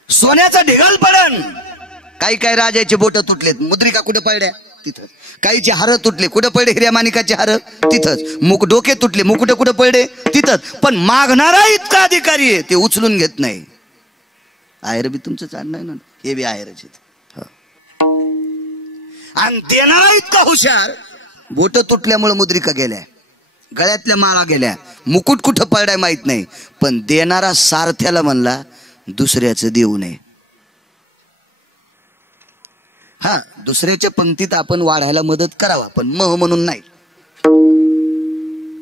सोन्याचा ढिगाल पडन. काही राजाचे बोट तुटलेत, मुद्रिका कुठे पडल्या तिथं. काहीचे हार तुटले, कुठे पडले हिऱ्या माणिकाचे हार तिथंच. डोके तुटले, मुकुट कुठे पडले तिथंच. पण मागणारा इतका अधिकारी आहे ते उचलून घेत नाही. आहेर बी तुमचं चालणार आहे ना, हे बी आहेरच. आणि देणारा इतका हुशार, बोट तुटल्यामुळे मुद्रिका गेल्या, गळ्यातल्या माळा गेल्या, मुकुट कुठं पडलाय माहित नाही. पण देणारा सारथ्याला म्हणला दुसऱ्याचं देऊ नये. हा, दुसऱ्याच्या पंक्तीत आपण वाढायला मदत करावा, पण मह म्हणून नाही.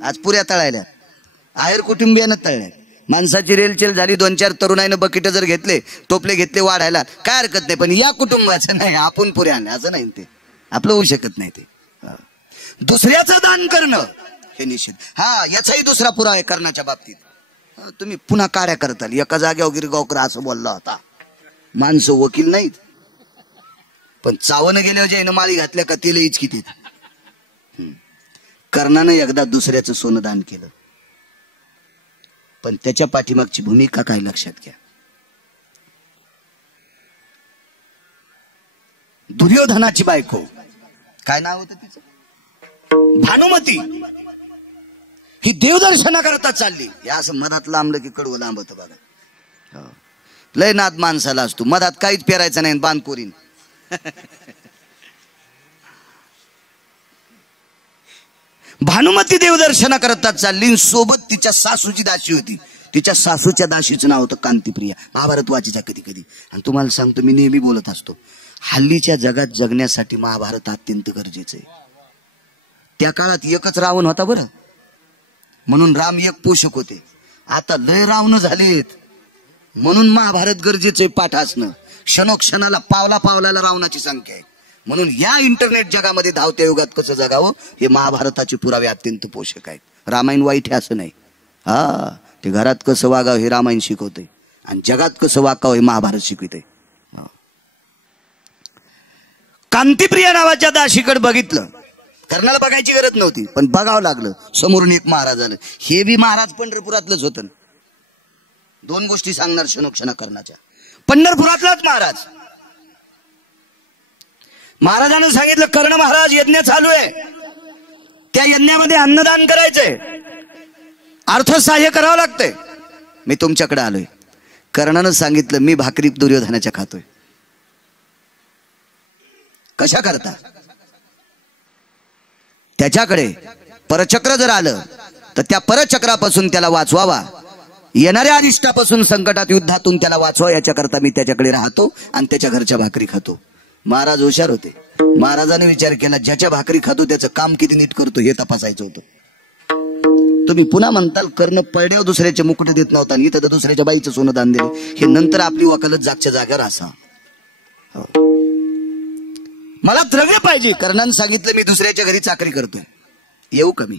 आज पुऱ्या तळायल्या, आहेर कुटुंबियानं तळल्या. माणसाची रेलचेल झाली, 2-4 तरुणाईनं बकेट जर घेतले, टोपले घेतले वाढायला, काय हरकत नाही. पण या कुटुंबाचं नाही, आपण पुऱ्या आणले असं नाही, ते आपलं होऊ शकत नाही. ते दुसऱ्याचं दान करणं हे निषेध. हा, याचाही दुसरा पुरावा आहे कर्णाच्या बाबतीत. तुम्ही पुन्हा काड्या करताल. एका जाग्यावर गिरगावकर असं बोलला होता. माणसं वकील नाहीत, पण चावणं गेल्यावर ज्यानं माळी घातल्या का तिला इचकीत येत. कर्णानं एकदा दुसऱ्याचं सोनं दान केलं, पण त्याच्या पाठीमागची भूमिका काय लक्षात घ्या. दुर्योधनाची बायको, काय नाव होतं तिचं? भानुमती. ही देवदर्शना करता चालली. या असं मधात लांबलं की कडवं लांबत बघा. लय नाद माणसाला असतो, मधात काहीच पेरायचं नाही, बांधकोरीन. भानुमती देवदर्शना करता चालली, सोबत तिच्या सासूची दासी होती. तिच्या सासूच्या दासीचं नाव होतं कांतीप्रिया. महाभारत वाचायच्या कधी कधी. आणि तुम्हाला सांगतो, मी नेहमी बोलत असतो, हल्लीच्या जगात जगण्यासाठी महाभारत अत्यंत गरजेचं आहे. त्या काळात एकच रावण होता बरं, म्हणून राम एक पोषक होते. आता लय रावण झालेत, म्हणून महाभारत गरजेचं आहे पाठ असणं. क्षणोक्षणाला पावला पावलाला रावणाची संख्या आहे. म्हणून या इंटरनेट जगामध्ये धावत्या युगात कसं जगावं हे महाभारताचे पुरावे अत्यंत पोषक आहेत. रामायण वाईट आहे असं नाही. ते घरात कसं वागावं हे रामायण शिकवते, आणि जगात कसं वागावं हे महाभारत शिकवते. कांतीप्रिया नावाच्या दाशीकडे बघितलं. कर्णाला बघायची गरज नव्हती, पण बघावं लागलं. समोरून एक महाराज आलं. हे बी महाराज पंढरपुरातलंच होतं. दोन गोष्टी सांगणार क्षणोक्षणा कर्णाच्या. पंढरपुरातलाच महाराज. महाराजांनी सांगितलं, कर्ण महाराज यज्ञ चालू आहे, त्या यज्ञामध्ये अन्नदान करायचंय, अर्थसहाय्य करावं लागतंय, मी तुमच्याकडे आलोय. कर्णानं सांगितलं, मी भाकरी दुर्योधनाच्या खातोय. कशा करता? त्याच्याकडे परचक्र जर आलं तर त्या परचक्रापासून त्याला वाचवावा, येणाऱ्या अरिष्टापासून, संकटात, युद्धातून त्याला वाचवा, याच्याकरता मी त्याच्याकडे राहतो आणि त्याच्या घरच्या भाकरी खातो. महाराज हुशार होते. महाराजाने विचार केला, ज्याच्या भाकरी खातो त्याचं काम किती नीट करतो हे तपासायचं होतं. तुम्ही पुन्हा म्हणताल, कर्ण पळड्यावर दुसऱ्याचे मुकुट देत नव्हता, इथं तर दुसऱ्याच्या बाईचं सोनं दान दिले. हे नंतर आपली वकालत जागच्या जाग्यावर असा. मला द्रव्य पाहिजे. कर्णाने सांगितलं, मी दुसऱ्याच्या घरी चाकरी करतोय, येऊ कमी.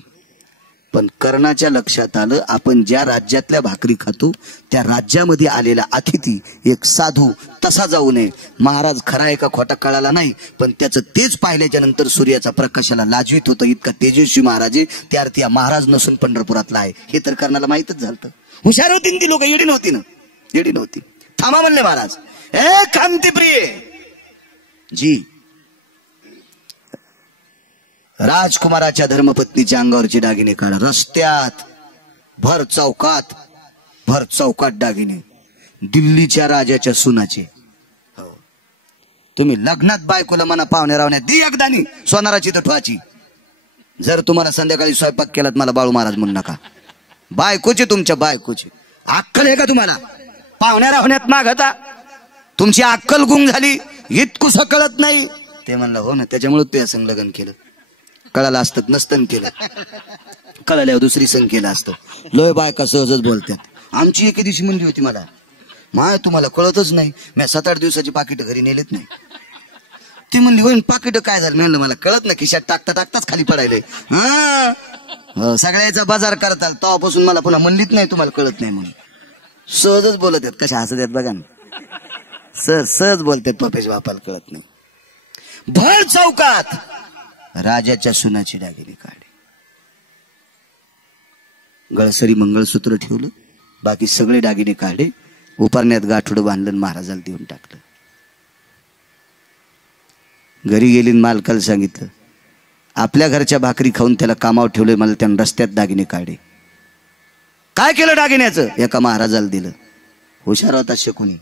पण कर्णाच्या लक्षात आलं, आपण ज्या राज्यातल्या भाकरी खातो त्या राज्यामध्ये आलेला अतिथी एक साधू तसा जाऊ नये. महाराज खरा आहे का खोटा कळाला नाही, पण त्याचं तेच पाहिल्याच्या नंतर सूर्याचा प्रकाशाला लाजवीत होतं. इतका तेजस्वी महाराज आहे, त्या अर्थी महाराज नसून पंढरपुरातला आहे हे तर कर्णाला माहितच झालं. हुशार होती ती लोक, येडी नव्हती ना, येडी नव्हती. थांबा म्हणले महाराज. ए कांतीप्रिय जी, राजकुमाराच्या धर्मपत्नीच्या अंगावरचे दागिने काढा. रस्त्यात, भर चौकात दागिने. दिल्लीच्या राजाच्या सुनाचे. तुम्ही लग्नात बायकोला म्हणा, पाहुणे रावण्यात दी एकदानी सोनाराची तठवाची. जर तुम्हाला संध्याकाळी स्वयंपाक केलात, मला बाळू महाराज म्हणू नका. बायकोची, तुमच्या बायकोची अक्कल आहे का तुम्हाला? पाहुण्या रावण्यात मागता. तुमची अक्कल गुंग झाली, इतकुसं कळत नाही. ते म्हणलं, हो ना, त्याच्यामुळे तू या संग लग्न केलं. कळालं असतं नसतं केलं, कळाल्यावर दुसरी संग केलं असतं. लोय बायका सहजच बोलतात. आमची एके दिवशी म्हणली होती मला, माय तुम्हाला कळतच नाही, मी 7-8 दिवसाची पाकिट घरी नेलेत नाही. ती म्हणली, होईन पाकिट काय झालं? म्हणलं, मला कळत ना, खिशात टाकताच खाली पडायले. सगळ्याचा बाजार करताल, तेव्हापासून मला पुन्हा म्हणलीच नाही तुम्हाला कळत नाही म्हणून. सहजच बोलत आहेत. कशा हसत आहेत बघा ना, सहज बोलतात. पपेश बापाला कळत नाही. भर चौकात राजाच्या सुनाची दागिने काढे. गळसरी मंगळसूत्र ठेवलं, बाकी सगळे दागिने काढे. उपारण्यात गाठोडं बांधलं, महाराजाला देऊन टाकलं. घरी गेली, मालकाला सांगितलं, आपल्या घरच्या भाकरी खाऊन त्याला कामावर ठेवलंय, मला त्यानं रस्त्यात दागिने काढे. काय केलं दागिन्याचं? एका महाराजाला दिलं. हुशार होता शकुनी,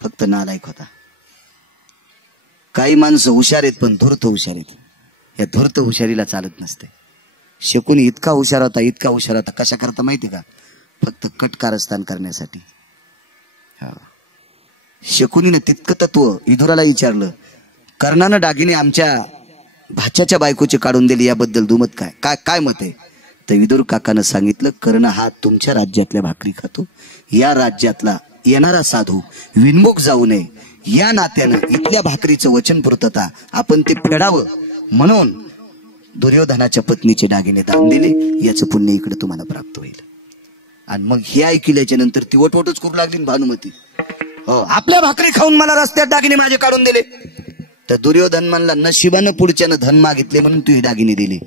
फक्त नालायक होता. काही माणसं हुशार आहेत, पण धूर्त हुशार आहेत. या धूर्त हुशारीला चालत नसते. शकुनी इतका हुशार होता. कशा करता माहिती का? फक्त कटकारस्थान करण्यासाठी. शकुनीने तितकं तत्व विदुराला विचारलं, कर्णानं दागिने आमच्या भाच्याच्या बायकोचे काढून दिले, याबद्दल दुमत काय मत आहे? तर विदुर काकानं सांगितलं, कर्ण हा तुमच्या राज्यातल्या भाकरी खातो, या राज्यातला येणारा साधू विनमुख जाऊ नये, या नात्यानं इथल्या भाकरीचं वचन पूर्तता आपण ते फेडावं म्हणून दुर्योधनाच्या पत्नीचे दागिने दान दिले. याचं पुण्य इकडे तुम्हाला प्राप्त होईल. आणि मग हे ऐकल्याच्या नंतर ती वटवटच करू लागली भानुमती. आपल्या भाकरी खाऊन मला रस्त्यात दागिने माझे काढून दिले. तर दुर्योधन म्हणला, नशिबानं पुढच्यानं धन मागितले म्हणून तू हे दागिने दिले.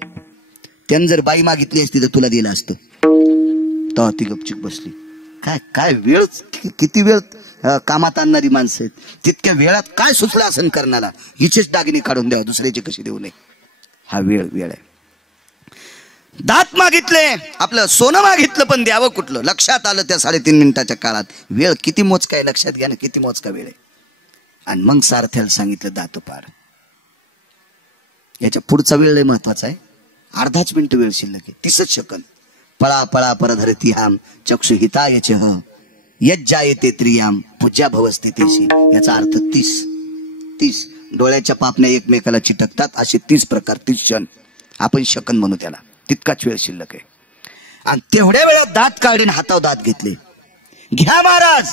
त्यानं जर बाई मागितली असती तर तुला दिलं असतं. तेव्हा ती गपचिक बसली. काय वेळ, किती वेळ कामात आणणारी माणसं आहेत. तितक्या वेळात काय सुचलं असं कर्णाला, हिचेच दागिने काढून द्यावा, दुसऱ्याचे कसे देऊ नये. हा वेळ आहे. दात मागितले, आपलं सोनं मागितलं, पण द्यावं कुठलं. लक्षात आलं त्या 3.5 मिनिटाच्या काळात वेळ किती मोजका आहे. लक्षात घ्या ना, किती मोजका वेळ आहे. आणि मग सारथ्याला सांगितलं दात पाड. याच्या पुढचा वेळ लय महत्वाचा आहे. 1/2 मिनिट वेळ शिल्लक आहे. 30 सेकंद. पळा पळा परधरती हाम चक्षु हितायच ह यज्जायते त्रियाम पूज्या भवस्ते तेशी. याचा अर्थ 30 डोळ्याच्या पापण्या एकमेकाला चिटकतात असे 30 प्रकार, 30 क्षण आपण शकन म्हणू त्याला. तितकाच वेळ शिल्लक आहे. आणि तेवढ्या वेळात दात काढून हातावर दात घेतले. घ्या महाराज.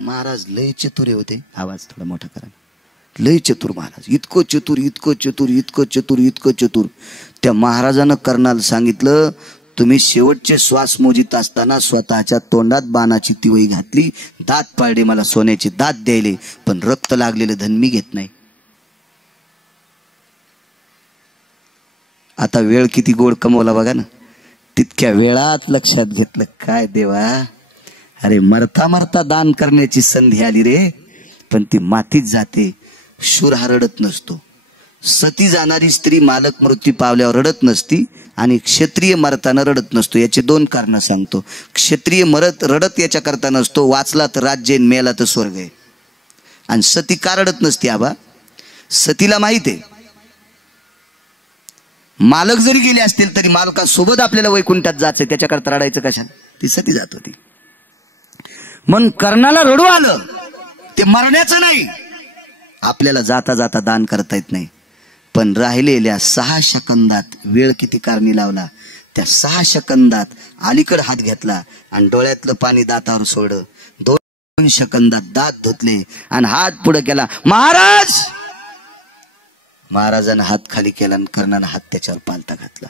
महाराज लय चतुर होते. आवाज थोडा मोठा करा. लय चतुर महाराज. इतकं चतुर, इतकं चतुर, इतकं चतुर, इतकं चतुर. त्या महाराजानं कर्णाला सांगितलं, तुम्ही शेवटचे श्वास मोजित असताना स्वतःच्या तोंडात बाणाची तिवई घातली, दात पाडले, मला सोन्याचे दात द्यायले, पण रक्त लागलेलं धन मी घेत नाही. आता वेळ किती गोड कमवला बघा ना. तितक्या वेळात लक्षात घेतलं, काय देवा, अरे मरता मरता दान करण्याची संधी आली रे, पण ती मातीत जाते. शूर हा रडत नसतो. सती जाणारी स्त्री मालक मृत्यू पावल्यावर रडत नसती, आणि क्षत्रिय मरताना रडत नसतो. याचे 2 कारण सांगतो. क्षत्रिय रडत याच्या करता नसतो, वाचला तर राज्य, मेला तर स्वर्ग आहे. आणि सती का रडत नसती आबा? सतीला माहित आहे, मालक जरी गेले असतील तरी मालकासोबत आपल्याला वैकुंठात जायचं, त्याच्याकरता रडायचं कशा? ती सती जात होती. म्हणून कर्णाला रडू आलं, ते मरण्याचं नाही, आपल्याला जाता जाता दान करता येत नाही. पण राहिलेल्या 6 सेकंदात वेळ किती कारणी लावला. त्या 6 सेकंदात अलीकडे हात घेतला आणि डोळ्यातलं पाणी दातावर सोडलं. 2 सेकंदात दात धुतले आणि हात पुढे केला. महाराज. महाराजानं हात खाली केला आणि कर्णाने हात त्याच्यावर पालथा घातला.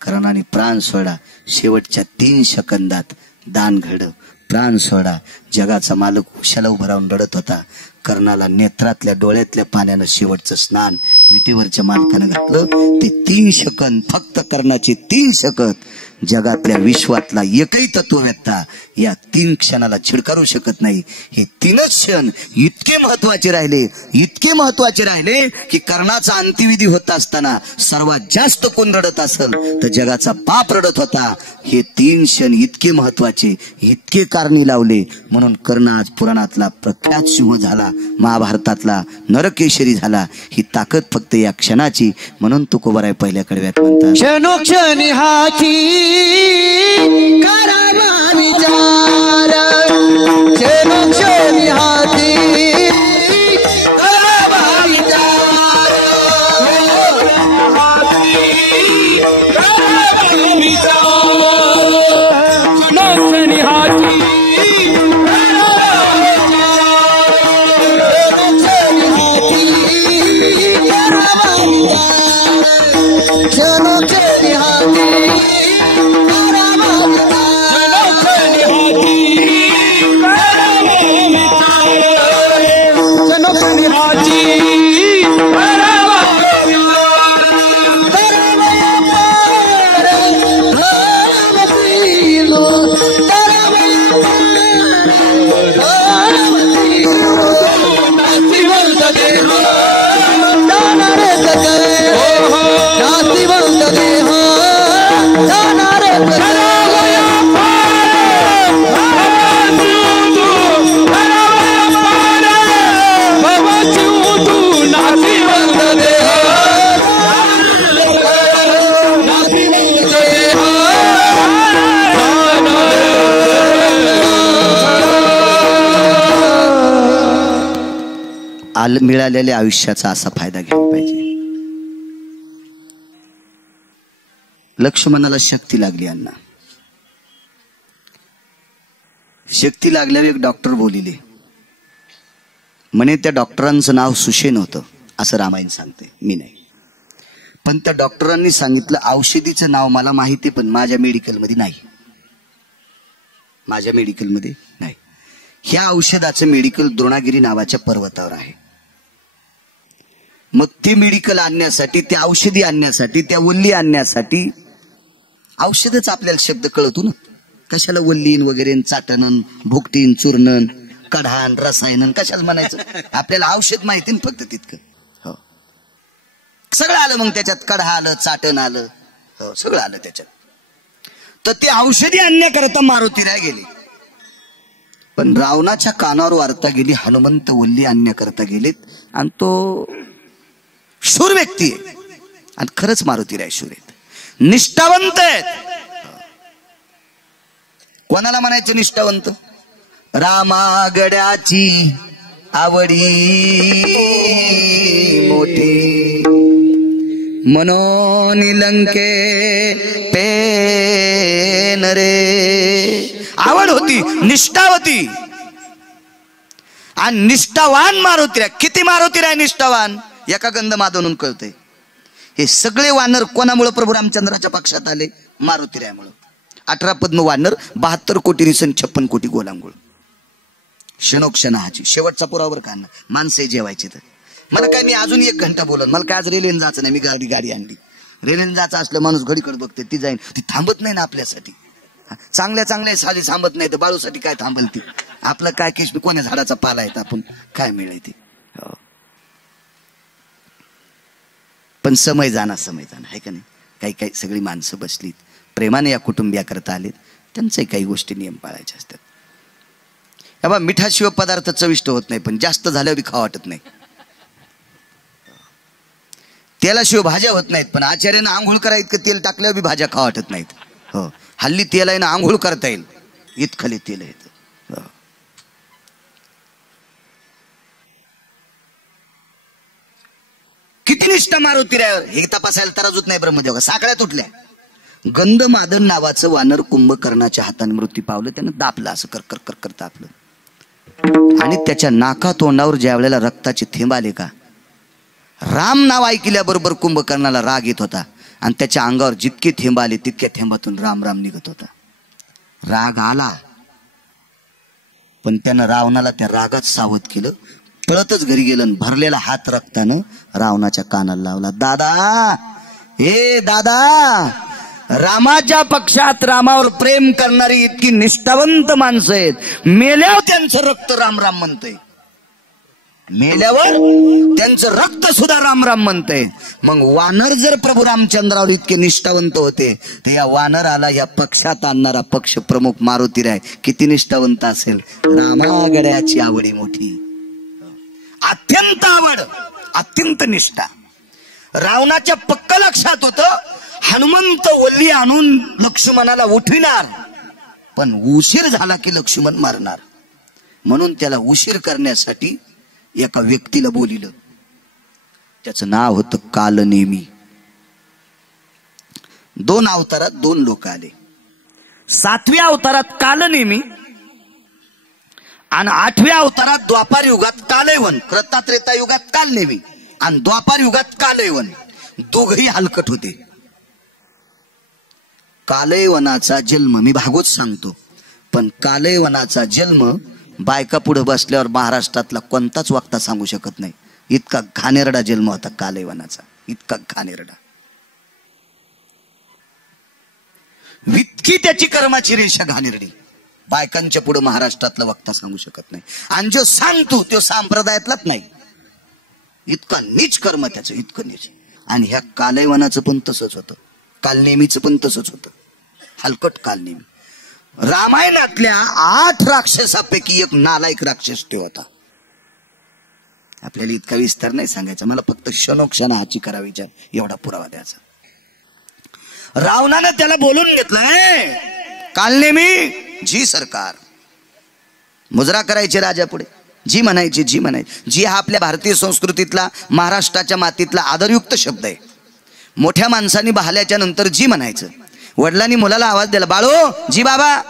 कर्णाने प्राण सोडा. शेवटच्या 3 सेकंदात दान घडलं. प्राण सोडा. जगाचा मालक उशाला उभा राहून रडत होता. कर्णाला नेत्रातल्या डोळ्यातल्या पाण्यानं शेवटचं स्नान विटेवरच्या मालकानं घातलं. ते 3 सेकंद, फक्त कर्णाचे 3 सेकंद, जगातल्या विश्वातला एकही तत्ववेत्ता या 3 क्षणाला छिडकारू शकत नाही. हे 3च क्षण इतके महत्वाचे राहिले, इतके महत्वाचे राहिले की कर्णाचा अंत्यविधी होत असताना सर्वात जास्त कोण रडत असेल तर जगाचा बाप रडत होता. हे 3 क्षण इतके महत्वाचे, इतके कारणी लावले, म्हणून कर्ण आज पुराणातला प्रख्यात सिंह झाला, महाभारतातला नरकेशरी झाला. ही ताकद फक्त या क्षणाची. म्हणून तुकोबाराय पहिल्या कडव्यात म्हणतात, क्षणोक्षणी हाती करावा विचार, क्षणोक्षणी हाती करावा विचार, करावा विचार, क्षणोक्षणी हाती मिळालेल्या आयुष्याचा असा फायदा घ्यायला पाहिजे. लक्ष्मणाला शक्ती लागली. अण्णा शक्ती लागल्यावर एक डॉक्टर बोलिले म्हणे, त्या डॉक्टरांचं नाव सुषेण होतं असं रामायण सांगते, मी नाही. पण त्या डॉक्टरांनी सांगितलं औषधीचं नाव मला माहिती आहे, पण माझ्या मेडिकलमध्ये नाही, माझ्या मेडिकलमध्ये नाही. ह्या औषधाचं मेडिकल द्रोणागिरी नावाच्या पर्वतावर आहे. मग ते मेडिकल आणण्यासाठी, त्या औषधी आणण्यासाठी, त्या वल्ली आणण्यासाठी, औषधच आपल्याला शब्द कळतो ना, कशाला वल्लीन वगैरे, चाटणन, भुकटीन, चूर्णन, कढान, रसायनन, कशाला म्हणायचं, आपल्याला औषध माहिती ना फक्त तितकं. हो, सगळं आलं मग त्याच्यात. कढा आलं, चाटण आलं, हो, सगळं आलं त्याच्यात. तर ते औषधी आणण्याकरता मारुतीराय गेले. पण रावणाच्या कानावर वार्ता गेली, हनुमंत वल्ली आणण्याकरता गेलेत. आणि तो शूर व्यक्ती आहे. आणि खरंच मारुतीराय शूर आहेत, निष्ठावंत आहेत. कोणाला म्हणायचं निष्ठावंत? रामागड्याची आवडी मोठी मनोनी लंके पेन रे. आवड होती, निष्ठावती. आणि निष्ठावान मारुतीराय. किती मारुतीराय निष्ठावान एका गंधमादवरून कळतंय. हे सगळे वानर कोणामुळे प्रभू रामचंद्राच्या पक्षात आले? मारुतीरायामुळे. 18 पद्म वानर, 72 कोटी रिसन, 56 कोटी गोलांगुळ. क्षणोक्षणाची शेवटचा पुरावर का माणसे जेवायचे. तर मला काय, मी अजून 1 घंटा बोलन. मला काय आज रेल्वेने जायचं नाही. मी गाडी आणली. रेल्वेने जायचं असलं माणूस घडीकडे बघते, ती जाईन. ती थांबत नाही ना आपल्यासाठी. चांगल्या साली थांबत नाही तर बाळूसाठी काय थांबल ती? आपलं काय केश कोण्या झाडाचा पाला आहे, आपण काय मिळायते. पण समय जाणार आहे का नाही. काही सगळी माणसं बसलीत, प्रेमाने या कुटुंबियाकरता आलेत. त्यांचे काही गोष्टी नियम पाळायचे असतात. बाबा मिठाशिवाय पदार्थ चविष्ट होत नाही, पण जास्त झाल्यावर बी खावा वाटत नाही. तेलाशिवाय भाज्या होत नाहीत, पण आचार्यानं आंघोळ करा इतकं तेल टाकल्यावर बी भाज्या खावा वाटत नाहीत. हो, हल्ली तेल आहे ना, आंघोळ करता येईल इतकं तेल आहे. किती निष्ठा मारुतीरायावर हे तपासायला तराजूत नाही. ब्रह्मदेव साकळ्या तुटल्या. गंधमादन नावाचं वानर कुंभकर्णाच्या हाताने मृत्यू पावलं. त्यानं दापलं, असं कर कर कर कर दापलं. आणि त्याच्या नाका तोंडावर ज्या वेळेला रक्ताचे थेंब आले का, राम नाव ऐकल्याबरोबर कुंभकर्णाला राग येत होता. आणि त्याच्या अंगावर जितके थेंब आले तितक्या थेंबातून राम राम निघत होता. राग आला, पण त्यानं रावणाला त्या रागात सावध केलं. पळतच घरी गेलं, भरलेला हात रक्तानं रावणाच्या कानाला लावला. दादा, हे दादा, रामाच्या पक्षात रामावर प्रेम करणारी इतकी निष्ठावंत माणसं आहेत, मेल्यावर त्यांचं रक्त राम राम म्हणतंय. मेल्यावर त्यांचं रक्त सुद्धा राम राम म्हणतंय. मग वानर जर प्रभू रामचंद्रावर इतके निष्ठावंत होते, तर या वानराला या पक्षात आणणारा पक्ष प्रमुख मारुतीराय किती निष्ठावंत असेल. रामागड्याची आवडी मोठी, अत्यंत आवड, अत्यंत निष्ठा. रावणाच्या पक्क लक्षात होतं, हनुमंत वल्ली आणून लक्ष्मणाला उठविणार, पण उशीर झाला की लक्ष्मण मारणार. म्हणून त्याला उशीर करण्यासाठी एका व्यक्तीला बोलिलं. त्याचं नाव होतं कालनेमी. 2 अवतारात 2 लोक आले. 7व्या अवतारात कालनेमी आणि 8व्या अवतारात द्वापार युगात कालयवन. कृतात्रेता युगात कालनेमी आणि द्वापार युगात कालयवन. दोघही हलकट होते. कालयवनाचा जन्म मी भागवत सांगतो, पण कालयवनाचा जन्म बायका पुढे बसल्यावर महाराष्ट्रातला कोणताच वक्ता सांगू शकत नाही. इतका घाणेरडा जन्म होता कालयवनाचा, इतका घाणेरडा. इतकी त्याची कर्माची रेषा घाणेरडी, बायकांच्या पुढे महाराष्ट्रातला वक्ता सांगू शकत नाही. आणि जो सांगतो तो संप्रदायातलाच नाही. इतका नीच कर्म त्याचं, इतकं नीच. आणि ह्या कालयवनाचं पण तसंच होतं, कालनेमीचं पण तसंच होतं, हलकट कालनेमी. रामायणातल्या 8 राक्षसापैकी एक नालायक राक्षस तो होता. आपल्याला इतका विस्तार नाही सांगायचा, मला फक्त क्षणोक्षणाची करावीच्या एवढा पुरावा द्यायचा. रावणानं त्याला बोलून घेतलंय. कालनेमी, जी सरकार. मुजरा करायचे राजा पुढे, जी म्हणायची, जी म्हणायची. जी हा आपल्या भारतीय संस्कृतीतला, महाराष्ट्राच्या मातीतला आदरयुक्त शब्द आहे. मोठ्या माणसांनी बहाल्याच्या नंतर जी म्हणायचं. वडिलांनी मुलाला आवाज दिला, बाळो जी बाबा.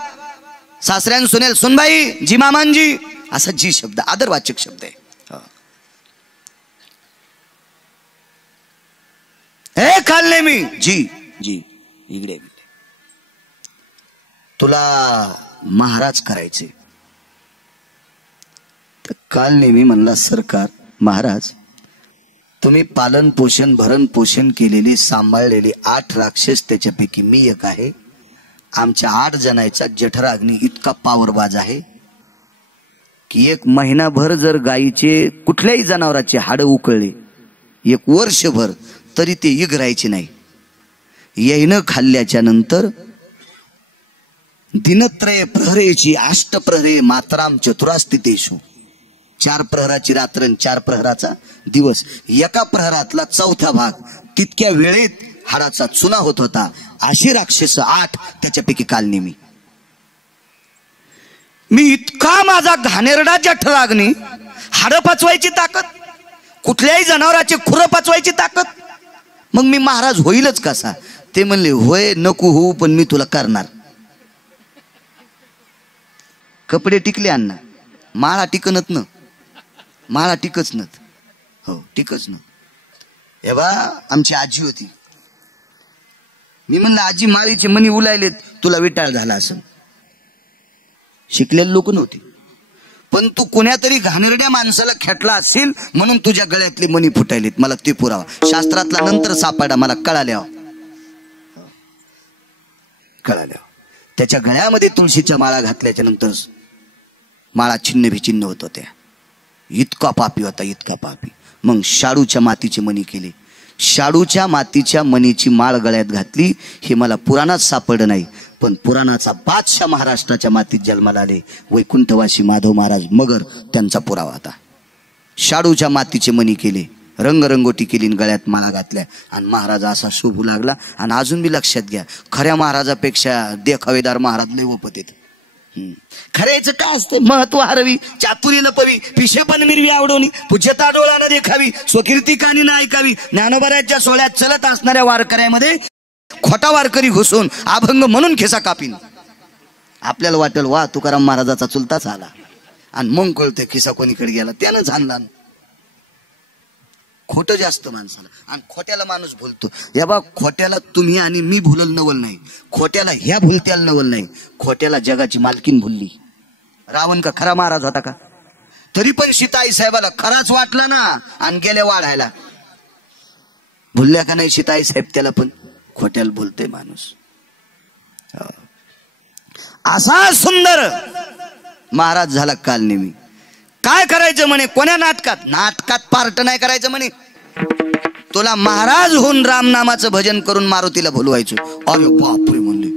सासऱ्यान सुनेल सुनबाई, जी मामांजी. असा जी शब्द आदरवाचक शब्द आहे. हे कालनेमी, जी जी इकडे, तुला महाराज करायचे. तर कालनेमी म्हणला, सरकार महाराज, तुम्ही पालन पोषण भरण पोषण केलेली सांभाळलेली 8 राक्षस, त्याच्यापैकी मी एक आहे. आमच्या 8 जणांचा जठराग्नी इतका पावरबाज आहे की 1 महिनाभर जर गायीचे कुठल्याही जनावराचे हाड उकळले 1 वर्षभर तरी ते इगरायचे नाही. येईनं खाल्ल्याच्या नंतर दिनत्रय प्रहरेची अष्टप्रहरे मात्राम चतुरास्तितेषु, 4 प्रहराची रात्र आणि 4 प्रहराचा दिवस, एका प्रहरातला 4था भाग तितक्या वेळेत हाडाचा चुना होत होता. अशी राक्षस 8, त्याच्यापैकी कालनेमी. मी इतका माझा घाणेरडा जठराग्नी, हाड पचवायची ताकद, कुठल्याही जनावराचे खुरं पचवायची ताकद, मग मी महाराज होईलच कसा? ते म्हणले होय नको होऊ पण मी तुला करणार. कपडे टिकले अण्णा, माळा टिकनत न, माळा टिकच नत, हो टिकच न. हे बा आमची आजी होती, मी म्हणलं आजी माळीचे मणी उलायलेत, तुला विटाळ झाला असं. शिकलेले लोक नव्हते, पण तू कोण्यातरी घाणेरड्या माणसाला खेटला असेल म्हणून तुझ्या गळ्यातले मणी फुटायलेत. मला ते पुरावा शास्त्रातला नंतर सापडा, मला कळाल्या. त्याच्या गळ्यामध्ये तुळशीच्या माळा घातल्याच्या नंतर माळा छिन्न भिचिन्न होत होत्या. इतका पापी होता, इतका पापी. मग शाडूच्या मातीचे मणी केले, शाडूच्या मातीच्या मणीची माळ गळ्यात घातली. हे मला पुराणात सापडलं नाही, पण पुराणाचा बादशाह महाराष्ट्राच्या मातीत जन्माला आले, वैकुंठवासी माधव महाराज मगर, त्यांचा पुरावा होता. शाडूच्या मातीचे मणी केले, रंगरंगोटी केली, गळ्यात माळा घातल्या आणि महाराज असा शोभू लागला. आणि अजून बी लक्षात घ्या, खऱ्या महाराजापेक्षा देखावेदार महाराज लय वपत येत. खऱ्याचं काय असते? महत्व हरवी, चातुरी लपवी, पिशेपण मिरवी आवडवणी, पूज्यता डोळ्यानं देखावी, स्वकीर्ती कानी ना ऐकावी. ज्ञानोबाराच्या सोहळ्यात चलत असणाऱ्या वारकऱ्यामध्ये खोटा वारकरी घुसून अभंग म्हणून खिसा कापीन. आपल्याला वाटेल वा तुकाराम महाराजाचा चुलताच आला, आणि मग कळते खिसा कोणीकडे गेला, त्यानंच आणला. खोटं जास्त माणसाला, आणि खोट्याला माणूस भुलतो. या बा खोट्याला तुम्ही आणि मी भुलल नवल नाही, खोट्याला ह्या भुलत्याला नवल नाही. खोट्याला जगाची मालकीन भुलली. रावण का खरा महाराज होता का? तरी पण सीताई साहेबाला खराच वाटला ना, आणि गेल्या वाढायला. भुलल्या का नाही सीताई साहेब त्याला? पण खोट्याला बोलते माणूस. असा सुंदर महाराज झाला कालनेमी. काय करायचं म्हणे? कोण्या नाटकात? नाटकात पार्ट नाही करायचं म्हणे. तुला महाराज होऊन रामनामाचं भजन करून मारुतीला बोलवायचं. अरे बापरे म्हणले,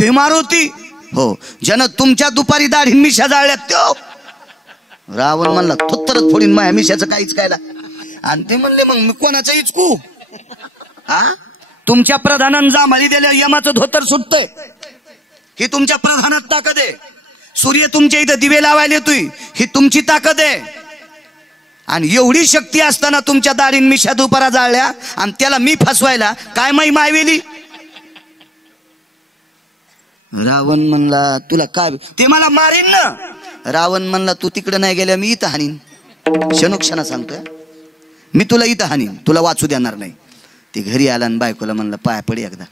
ते मारुती? हो, ज्यानं तुमच्या दुपारी दाढी मिशा जाळल्यात तो. रावण म्हणला थोत्तरच फोडीन माया मिशाचं काहीच कायला. आणि ते म्हणले मग मी कोणाचं इचकू? हा, तुमच्या प्रधानानं जांभळी दिल्या यमाचं धोतर सुटतंय. ही तुमच्या प्रधानात ताकद आहे. सूर्य तुमच्या इथं दिवे लावायला येतोय, ही तुमची ताकद आहे. आणि एवढी शक्ती असताना तुमच्या दाढीन मिशा दुपारा जाळल्या, आणि त्याला मी फसवायला काय माई मायवेली? रावण म्हणला तुला काय? ते मला मारीन ना. रावण म्हणला तू तिकडे नाही गेल्या मी इथं हाणीन. क्षणोक्षणा सांगतोय, मी तुला इथं हाणीन, तुला वाचू देणार नाही. ते घरी आला आणि बायकोला म्हणलं पाय पड एकदा,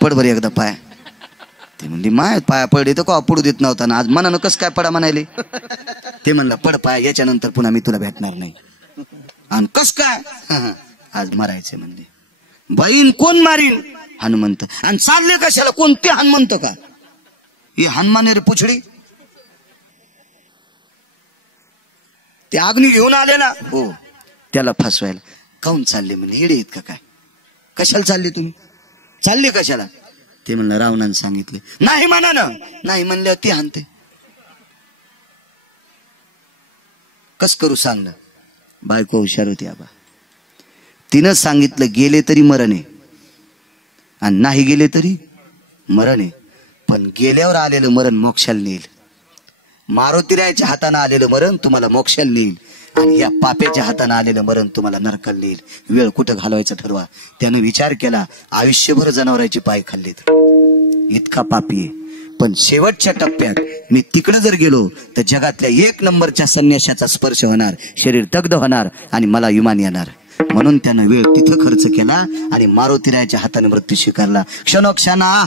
पड बरं एकदा पाय. ते म्हणली माय पाया पडले तर का पडू देत नव्हता ना, आज मनानं कस काय पडा म्हणाले? ते म्हणलं पड पाय, याच्यानंतर पुन्हा मी तुला भेटणार नाही. आणि कस काय? आज मारायचे म्हणले. बहीण कोण मारीन? हनुमंत. आणि चालले कशाला? कोणते हनुमंत का? हे हनुमान रे पुछडी. ते अग्नी घेऊन आले ना, हो, त्याला फसवायला. काऊन चालले म्हणे? येडे आहेत का काय? कशाला चालले तुम्ही? चालले कशाला? ते म्हणलं रावणानं सांगितले. नाही म्हणा ना. नाही म्हणल्यावर ती हाणते. कस करू सांग ना? बायको हुशार होती आबा. तिनं सांगितलं गेले तरी मरण आहे, आणि नाही गेले तरी मरण आहे. पण गेल्यावर आलेलं मरण मोक्षाला नेईल. मारुतीरायाच्या हाताने आलेलं मरण तुम्हाला मोक्षाला नेईल, आणि या पाप्याच्या हाताने आलेलं मरण तुम्हाला नरकाला नेईल. वेळ कुठं घालवायचा ठरवा. त्यानं विचार केला, आयुष्यभर जनावरांची पाय खाल्लेत, इतका पापी आहे. पण शेवटच्या टप्प्यात मी तिकडे जर गेलो तर जगातल्या 1 नंबरच्या संन्याशाचा स्पर्श होणार, शरीर दग्ध होणार, आणि मला विमान येणार. म्हणून त्यानं वेळ तिथं खर्च केला आणि मारुतीरायाच्या हाताने मृत्यू स्वीकारला. क्षणोक्षणा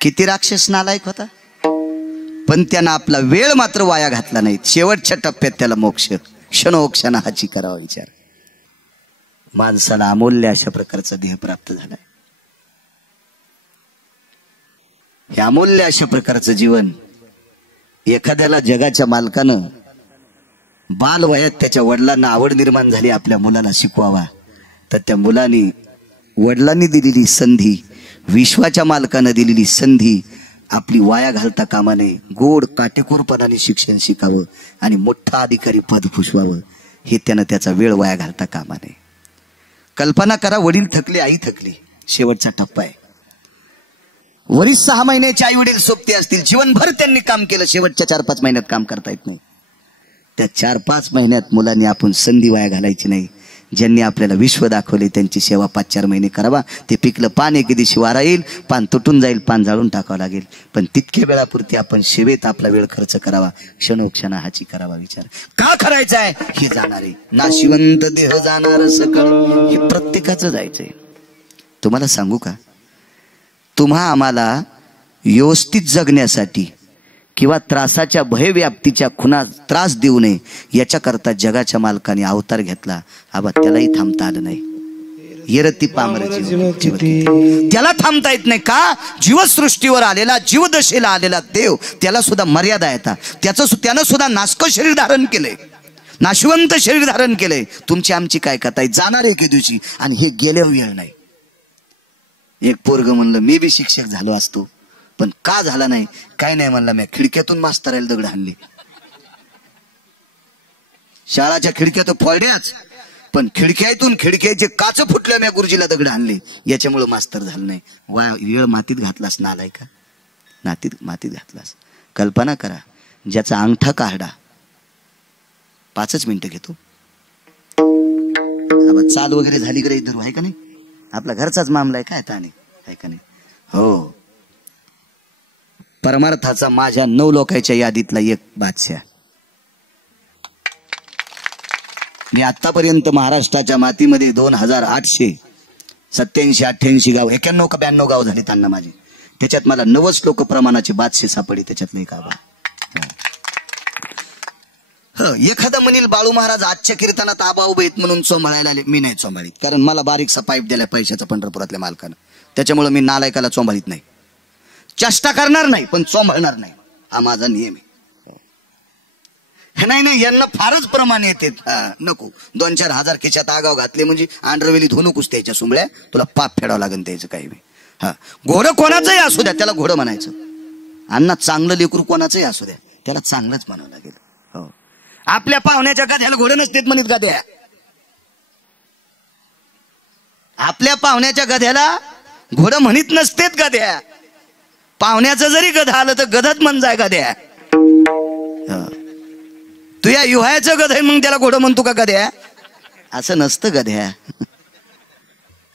किती राक्षस नालायक होता, पण त्यानं आपला वेळ मात्र वाया घातला नाही. शेवटच्या टप्प्यात त्याला मोक्ष क्षणोक्षण हाची करावा विचार. माणसाला अमूल्य अशा प्रकारचा देह प्राप्त झालाय. हे अमूल्य अशा प्रकारचं जीवन एखाद्याला जगाच्या मालकानं बालवयात त्याच्या वडिलांना आवड निर्माण झाली आपल्या मुलाला शिकवावा, तर त्या मुलाने वडिलांनी दिलेली संधी, विश्वाच्या मालकानं दिलेली संधी आपली वाया घालता कामा नये. गोड काटेकोरपणाने शिक्षण शिकावं आणि मोठा अधिकारी पद पुषवावं. हे त्यानं त्याचा वेळ वाया घालता कामा नये. कल्पना करा, वडील थकले, आई थकली, शेवटचा टप्पा आहे. वरील 6 महिन्याचे आई वडील सोबते असतील, जीवनभर त्यांनी काम केलं, शेवटच्या 4-5 महिन्यात काम करता येत नाही. त्या 4-5 महिन्यात मुलांनी आपण संधी वाया घालायची नाही. ज्यांनी आपल्याला विश्व दाखवले त्यांची सेवा 5-4 महिने करावा. ते पिकलं पान एके दिवशी वारा येईल, पान तुटून जाईल, पान जाळून टाकावं लागेल, पण तितक्या वेळापुरती आपण सेवेत आपला वेळ खर्च करावा, क्षणोक्षण हाची करावा विचार. का करायचा आहे हे जाणार आहे. नाशिवंत देह जाणार सकळ, हे प्रत्येकाचं जायचंय. तुम्हाला सांगू का, तुम्हा आम्हाला व्यवस्थित जगण्यासाठी किंवा त्रासाच्या भयव्याप्तीच्या खुणा त्रास देऊ नये याच्याकरता जगाच्या मालकाने अवतार घेतला. आबा त्यालाही थांबता आलं नाही. येरती पामर त्याला थांबता येत नाही का? जीवसृष्टीवर आलेला, जीवदशेला आलेला देव, त्याला सुद्धा मर्यादा येतात. त्यानं सुद्धा नासक शरीर धारण केलंय, नाशवंत शरीर धारण केलंय. तुमची आमची काय कथा आहे, जाणार एके दिवशी आणि हे गेल्यावर वेळ नाही. एक पोरग म्हणलं मी बी शिक्षक झालो असतो, पण का झाला नाही काय नाही म्हणला, मी खिडक्यातून मास्तराला दगड हाणली. शाळाच्या खिडक्या तर फोडल्याच, पण खिडक्याचे काच फुटल्या, मी गुरुजीला दगड हाणले, याच्यामुळे मास्तर झालं नाही. वेळ मातीत घातलास नालाय का, मातीत घातलास. कल्पना करा, ज्याचा अंगठा काढा 5च मिनिटं घेतो. चाल वगैरे झाली कडे धरू आहे का नाही, आपला घरचाच मामला आहे काय ताने आहे का नाही. हो, परमार्थाचा माझ्या 9 लोकांच्या यादीतला एक बादशाह. मी आतापर्यंत महाराष्ट्राच्या मातीमध्ये 2887-88 गाव, 91 का 92 गाव झाले त्यांना माझे. त्याच्यात मला 90 लोक प्रमाणाचे बादशे सापडे, त्याच्यातलं एक आबा. एखादा म्हणील बाळू महाराज आजच्या कीर्तनात आबा उभे आहेत म्हणून चोंबाळायला आले. मी नाही चोंबाळीत, कारण मला बारीकसा पाईप दिलाय पैशाचा पंढरपुरातल्या मालकानं, त्याच्यामुळे मी नालायकाला चोंबाळीत नाही. चेष्टा करणार नाही पण चोंबाळणार नाही, हा माझा नियम आहे. नाही यांना फारच प्रमाण येते. नको 2-4 हजार खिशात आगाव घातले म्हणजे आंध्रवेली धुवू नकोस त्याच्या सुंबळ्या, तुला पाप फेडावं लागेल त्याचं काही बी. घोडं कोणाचंही असू द्या त्याला घोडं म्हणायचं. अण्णा चांगलं लेकरू कोणाचंही असू द्या त्याला चांगलंच म्हणावं लागेल. हो, आपल्या पाहुण्याच्या गाद्याला घोडं नसतेत म्हणत गाद्या, आपल्या पाहुण्याच्या गध्याला घोडं म्हणत नसतेत गाद्या. पाहुण्याचं जरी गध आलं तर गधत म्हण जाय गध्या. तू या युहाचं गध आहे मग त्याला घोडं म्हणतो का गध्या, असं नसतं गध्या.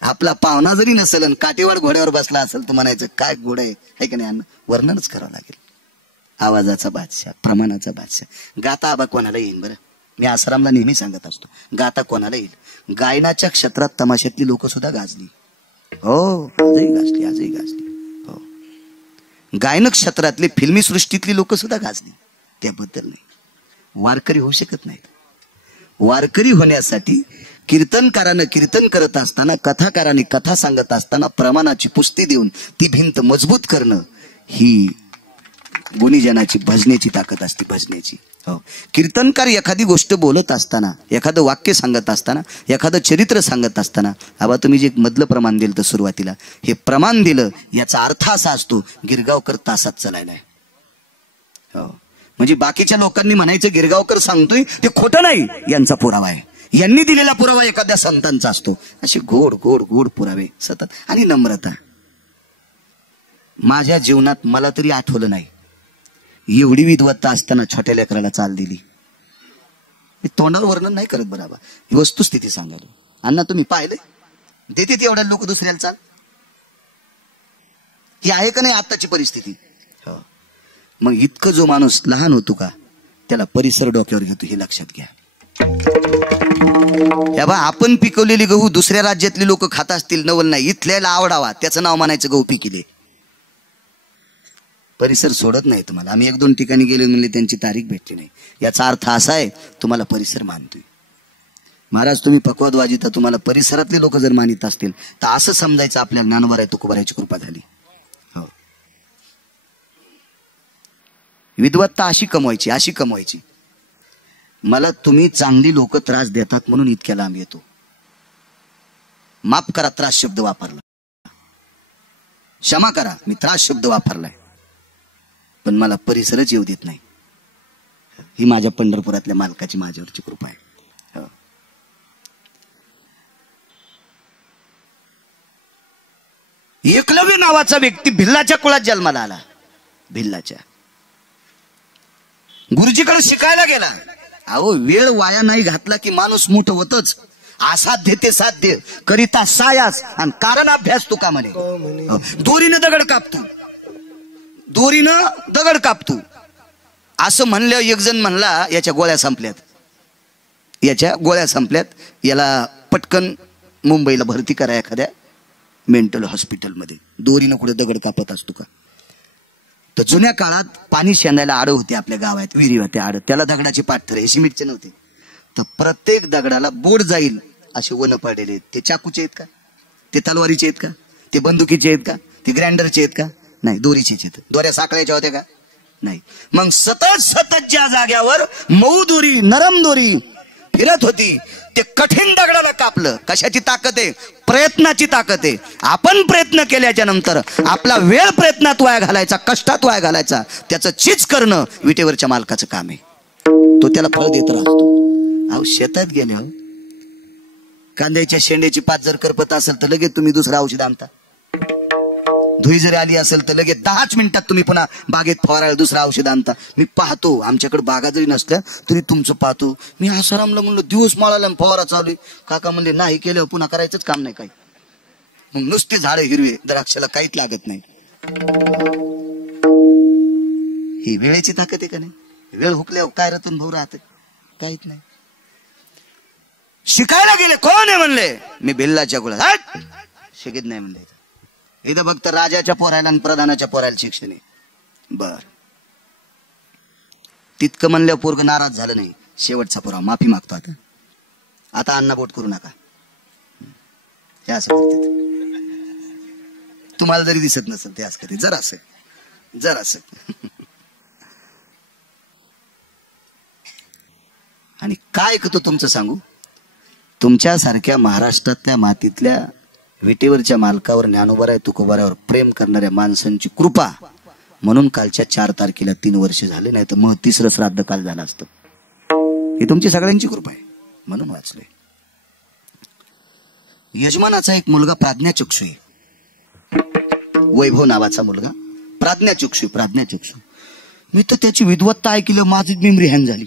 आपला पाहुणा जरी नसेल आणि काठीवर घोड्यावर बसला असेल तर म्हणायचं काय घोडं आहे का नाही, वर्णनच करावं लागेल. आवाजाचा बादशाह, प्रमाणाचा बादशाह. गाता आबा कोणाला येईल बरं, मी आसारामला नेहमी सांगत असतो, गाता कोणाला येईल. गायनाच्या क्षेत्रात तमाशातली लोक सुद्धा गाजली. हो, आजही गाजली. हो, गायन क्षेत्रातली फिल्मी सृष्टीतली लोक सुद्धा गाजली, त्याबद्दल नाही. वारकरी होऊ शकत नाहीत. वारकरी होण्यासाठी कीर्तनकारानं कीर्तन करत असताना, कथाकाराने कथा सांगत असताना प्रमाणाची पुस्ती देऊन ती भिंत मजबूत करणं ही गुणीजनाची भजनेची ताकद असते, भजनेची. हो, कीर्तनकार एखादी गोष्ट बोलत असताना, एखादं वाक्य सांगत असताना, एखादं चरित्र सांगत असताना, आबा तुम्ही जे मधलं प्रमाण दिलं तर सुरुवातीला हे प्रमाण दिलं, याचा अर्थ असा असतो गिरगावकर तासात चलायलाय. हो, म्हणजे बाकीच्या लोकांनी म्हणायचं गिरगावकर सांगतोय ते खोटं नाही, यांचा पुरावा आहे, यांनी दिलेला पुरावा एखाद्या संतांचा असतो. असे गोड गोड गोड पुरावे सतत. आणि नम्रता. माझ्या जीवनात मला तरी आठवलं नाही एवढी विद्वत्ता असताना छोट्या लेकराला चाल दिली. मी तोंडावर वर्णन नाही करत बरोबर, वस्तुस्थिती सांगायला. अण्णा तुम्ही पाहिलंय देते एवढ्या लोक दुसऱ्याला चाल, ही आहे का नाही आत्ताची परिस्थिती. हो, मग इतकं जो माणूस लहान होतो का त्याला परिसर डोक्यावर घेतो, हे लक्षात घ्या. आपण पिकवलेली गहू दुसऱ्या राज्यातली लोक खात असतील नवल नाही, इथल्याला आवडावा त्याचं नाव म्हणायचं गहू पिकिले. परिसर सोडत नाही तुम्हाला. आम्ही 1-2 ठिकाणी गेलो म्हणले त्यांची तारीख भेटली नाही. याचा अर्थ असा आहे तुम्हाला परिसर मानतोय. महाराज तुम्ही पक्वादवाजी तर तुम्हाला परिसरातले लोक जर मानित असतील तर असं समजायचं आपल्याला ज्ञानोबा तुकोबारायची कृपा झाली. हो, विद्वत्ता अशी कमवायची. मला तुम्ही चांगली लोक त्रास देतात म्हणून इतक्या लांब येतो. माफ करा त्रास शब्द वापरला, क्षमा करा मी त्रास शब्द वापरलाय, पण मला परिसरच येऊ देत नाही. ही माझ्या पंढरपुरातल्या मालकाची माझ्यावरची कृपा आहे. हो. एकलव्य नावाचा व्यक्ती भिल्लाच्या कुळात जन्माला आला. भिल्लाच्या गुरुजीकडे शिकायला गेला. अहो वेळ वाया नाही घातला की माणूस मोठं होतच. असाध्य ते साध्य करिता सायास आणि कारण अभ्यास तुका म्हणे. दोरीनं दगड कापतू असं म्हणलं. एक जण म्हणला याच्या गोळ्या संपल्यात, याला पटकन मुंबईला भरती करा एखाद्या मेंटल हॉस्पिटलमध्ये. दोरीनं कुठे दगड कापत असतो का? तर जुन्या काळात पाणी शेंदायला आडं होते आपल्या गावात, विहिरी होते आडं, त्याला दगडाचे पाठरे हे सिमेंटचे नव्हते. तर प्रत्येक दगडाला बोट जाईल असे वन पडलेले. ते चाकूचे आहेत का? ते तलवारीचे आहेत का? ते बंदुकीचे आहेत का? ते ग्राइंडरचे आहेत का? नाही, दोरीचेच आहेत. दोऱ्या साखळ्याच्या होत्या का? नाही. मग सतत ज्या जाग्यावर मऊ दोरी, नरम दोरी फिरत होती ते कठीण दगडाला कापलं. कशाची ताकद आहे? प्रयत्नाची ताकद आहे. आपण प्रयत्न केल्याच्या नंतर आपला वेळ प्रयत्नात वाया घालायचा, कष्टात वाया घालायचा, त्याचं चीज करणं विटेवरच्या मालकाचं काम आहे. तो त्याला फळ देत राहतो. अहो शेतात गेले कांद्याच्या शेंड्याची पात जर करपत असेल तर लगेच तुम्ही दुसरं औषध आणता. धुई जरी आली असेल तर लगेच 10 मिनिटात तुम्ही पुन्हा बागेत फवारायला दुसरं औषध आणता. मी पाहतो आमच्याकडे बागा जरी नसल्या तरी तुमचं पाहतो. मी आसारामला म्हणलं दिवस माळाला फवारा चालू आहे. काका म्हणले नाही केलं पुन्हा करायचंच काम नाही काही. मग नुसते झाडे हिरवे, द्राक्षाला काहीच लागत नाही. ही वेळेची ताकद आहे का नाही? वेळ हुकल्यावर काय रतन भाऊ राहते? काहीच नाही. शिकायला गेले. कोण आहे म्हणले? मी भिल्लाच्या कुळात. शिकित नाही म्हणले. इथं फक्त राजाच्या पोरायला आणि प्रधानाच्या पोरायला शिक्षण आहे. बर तितकं म्हणल्यावर पोरग नाराज झालं नाही. शेवटचा पोरा माफी मागतो. आता अण्णा बोट करू नका. हे असं करते. तुम्हाला जरी दिसत नसेल ते असं करते. जरासं आणि काय करतो तुमचं सांगू. तुमच्यासारख्या महाराष्ट्रातल्या मातीतल्या विटेवरच्या मालकावर, ज्ञानोबाराय तुकोबारावर प्रेम करणाऱ्या माणसांची कृपा म्हणून कालच्या 4 तारखेला 3 वर्ष झाले. नाही तर मग 3रं श्राद्ध काल झालं असतं. ही तुमची सगळ्यांची कृपा आहे म्हणून वाचलोय. यजमानाचा एक मुलगा प्राज्ञाचक्षु आहे. वैभव नावाचा मुलगा प्राज्ञाचक्षु. मी तर त्याची विद्वत्ता ऐकलं माझी मेमरी हँग झाली.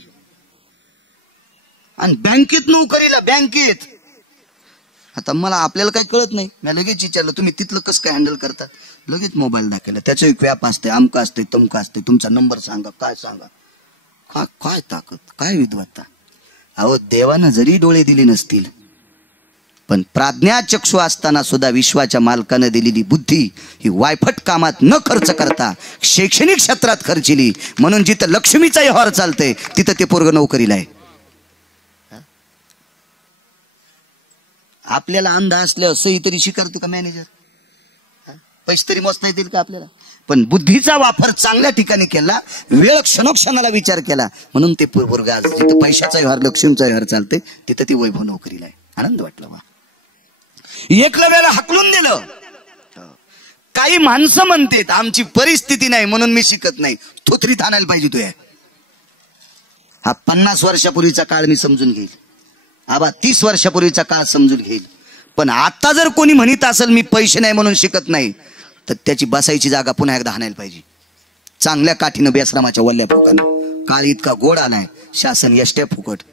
आणि बँकेत नोकरीला, बँकेत. आता मला आपल्याला काही कळत नाही. मी लगेच विचारलं तुम्ही तिथलं कसं काय हँडल करता? लगेच मोबाईल दाखवला. त्याचं एक व्याप असते, अमका असते, तमका असते. तुमचा नंबर सांगा, काय सांगा. काय ताकद, काय विद्वत्ता. अहो देवानं जरी डोळे दिले नसतील पण प्राज्ञाचक्षु असताना सुद्धा विश्वाच्या मालकानं दिलेली बुद्धी ही वायफट कामात न खर्च करता शैक्षणिक क्षेत्रात खर्चिली. म्हणून जिथं लक्ष्मीचा व्यवहार चालतंय तिथं ते पोरग नोकरीला आहे. आपल्याला अंदाज असल्यावर सही तरी स्वीकारतो का मॅनेजर? पैसे तरी मोजता येतील का आपल्याला? पण बुद्धीचा वापर चांगल्या ठिकाणी केला, वेळ क्षणोक्षणाला विचार केला म्हणून ते पोरग आज जिथं पैशाचा व्यवहार, लक्ष्मीचा व्यवहार चालते तिथं ते वैभव नोकरीला आहे. आनंद वाटला. वा एकलव्याला हाकलून दिलं. काही माणसं म्हणतात आमची परिस्थिती नाही म्हणून मी शिकत नाही. थोथरीत आणायला पाहिजे तू. हा 50 वर्षापूर्वीचा काळ मी समजून घेईल. आबा 30 वर्षापूर्वीचा काळ समजून घेईल. पण आता जर कोणी म्हणत असेल मी पैसे नाही म्हणून शिकत नाही तर त्याची बसायची जागा पुन्हा एकदा आणायला पाहिजे. चांगल्या काठीनं बेसरामाच्या वल्ल्या फुकानं. काळ इतका गोड आलाय, शासन यष्ट्या फुकट.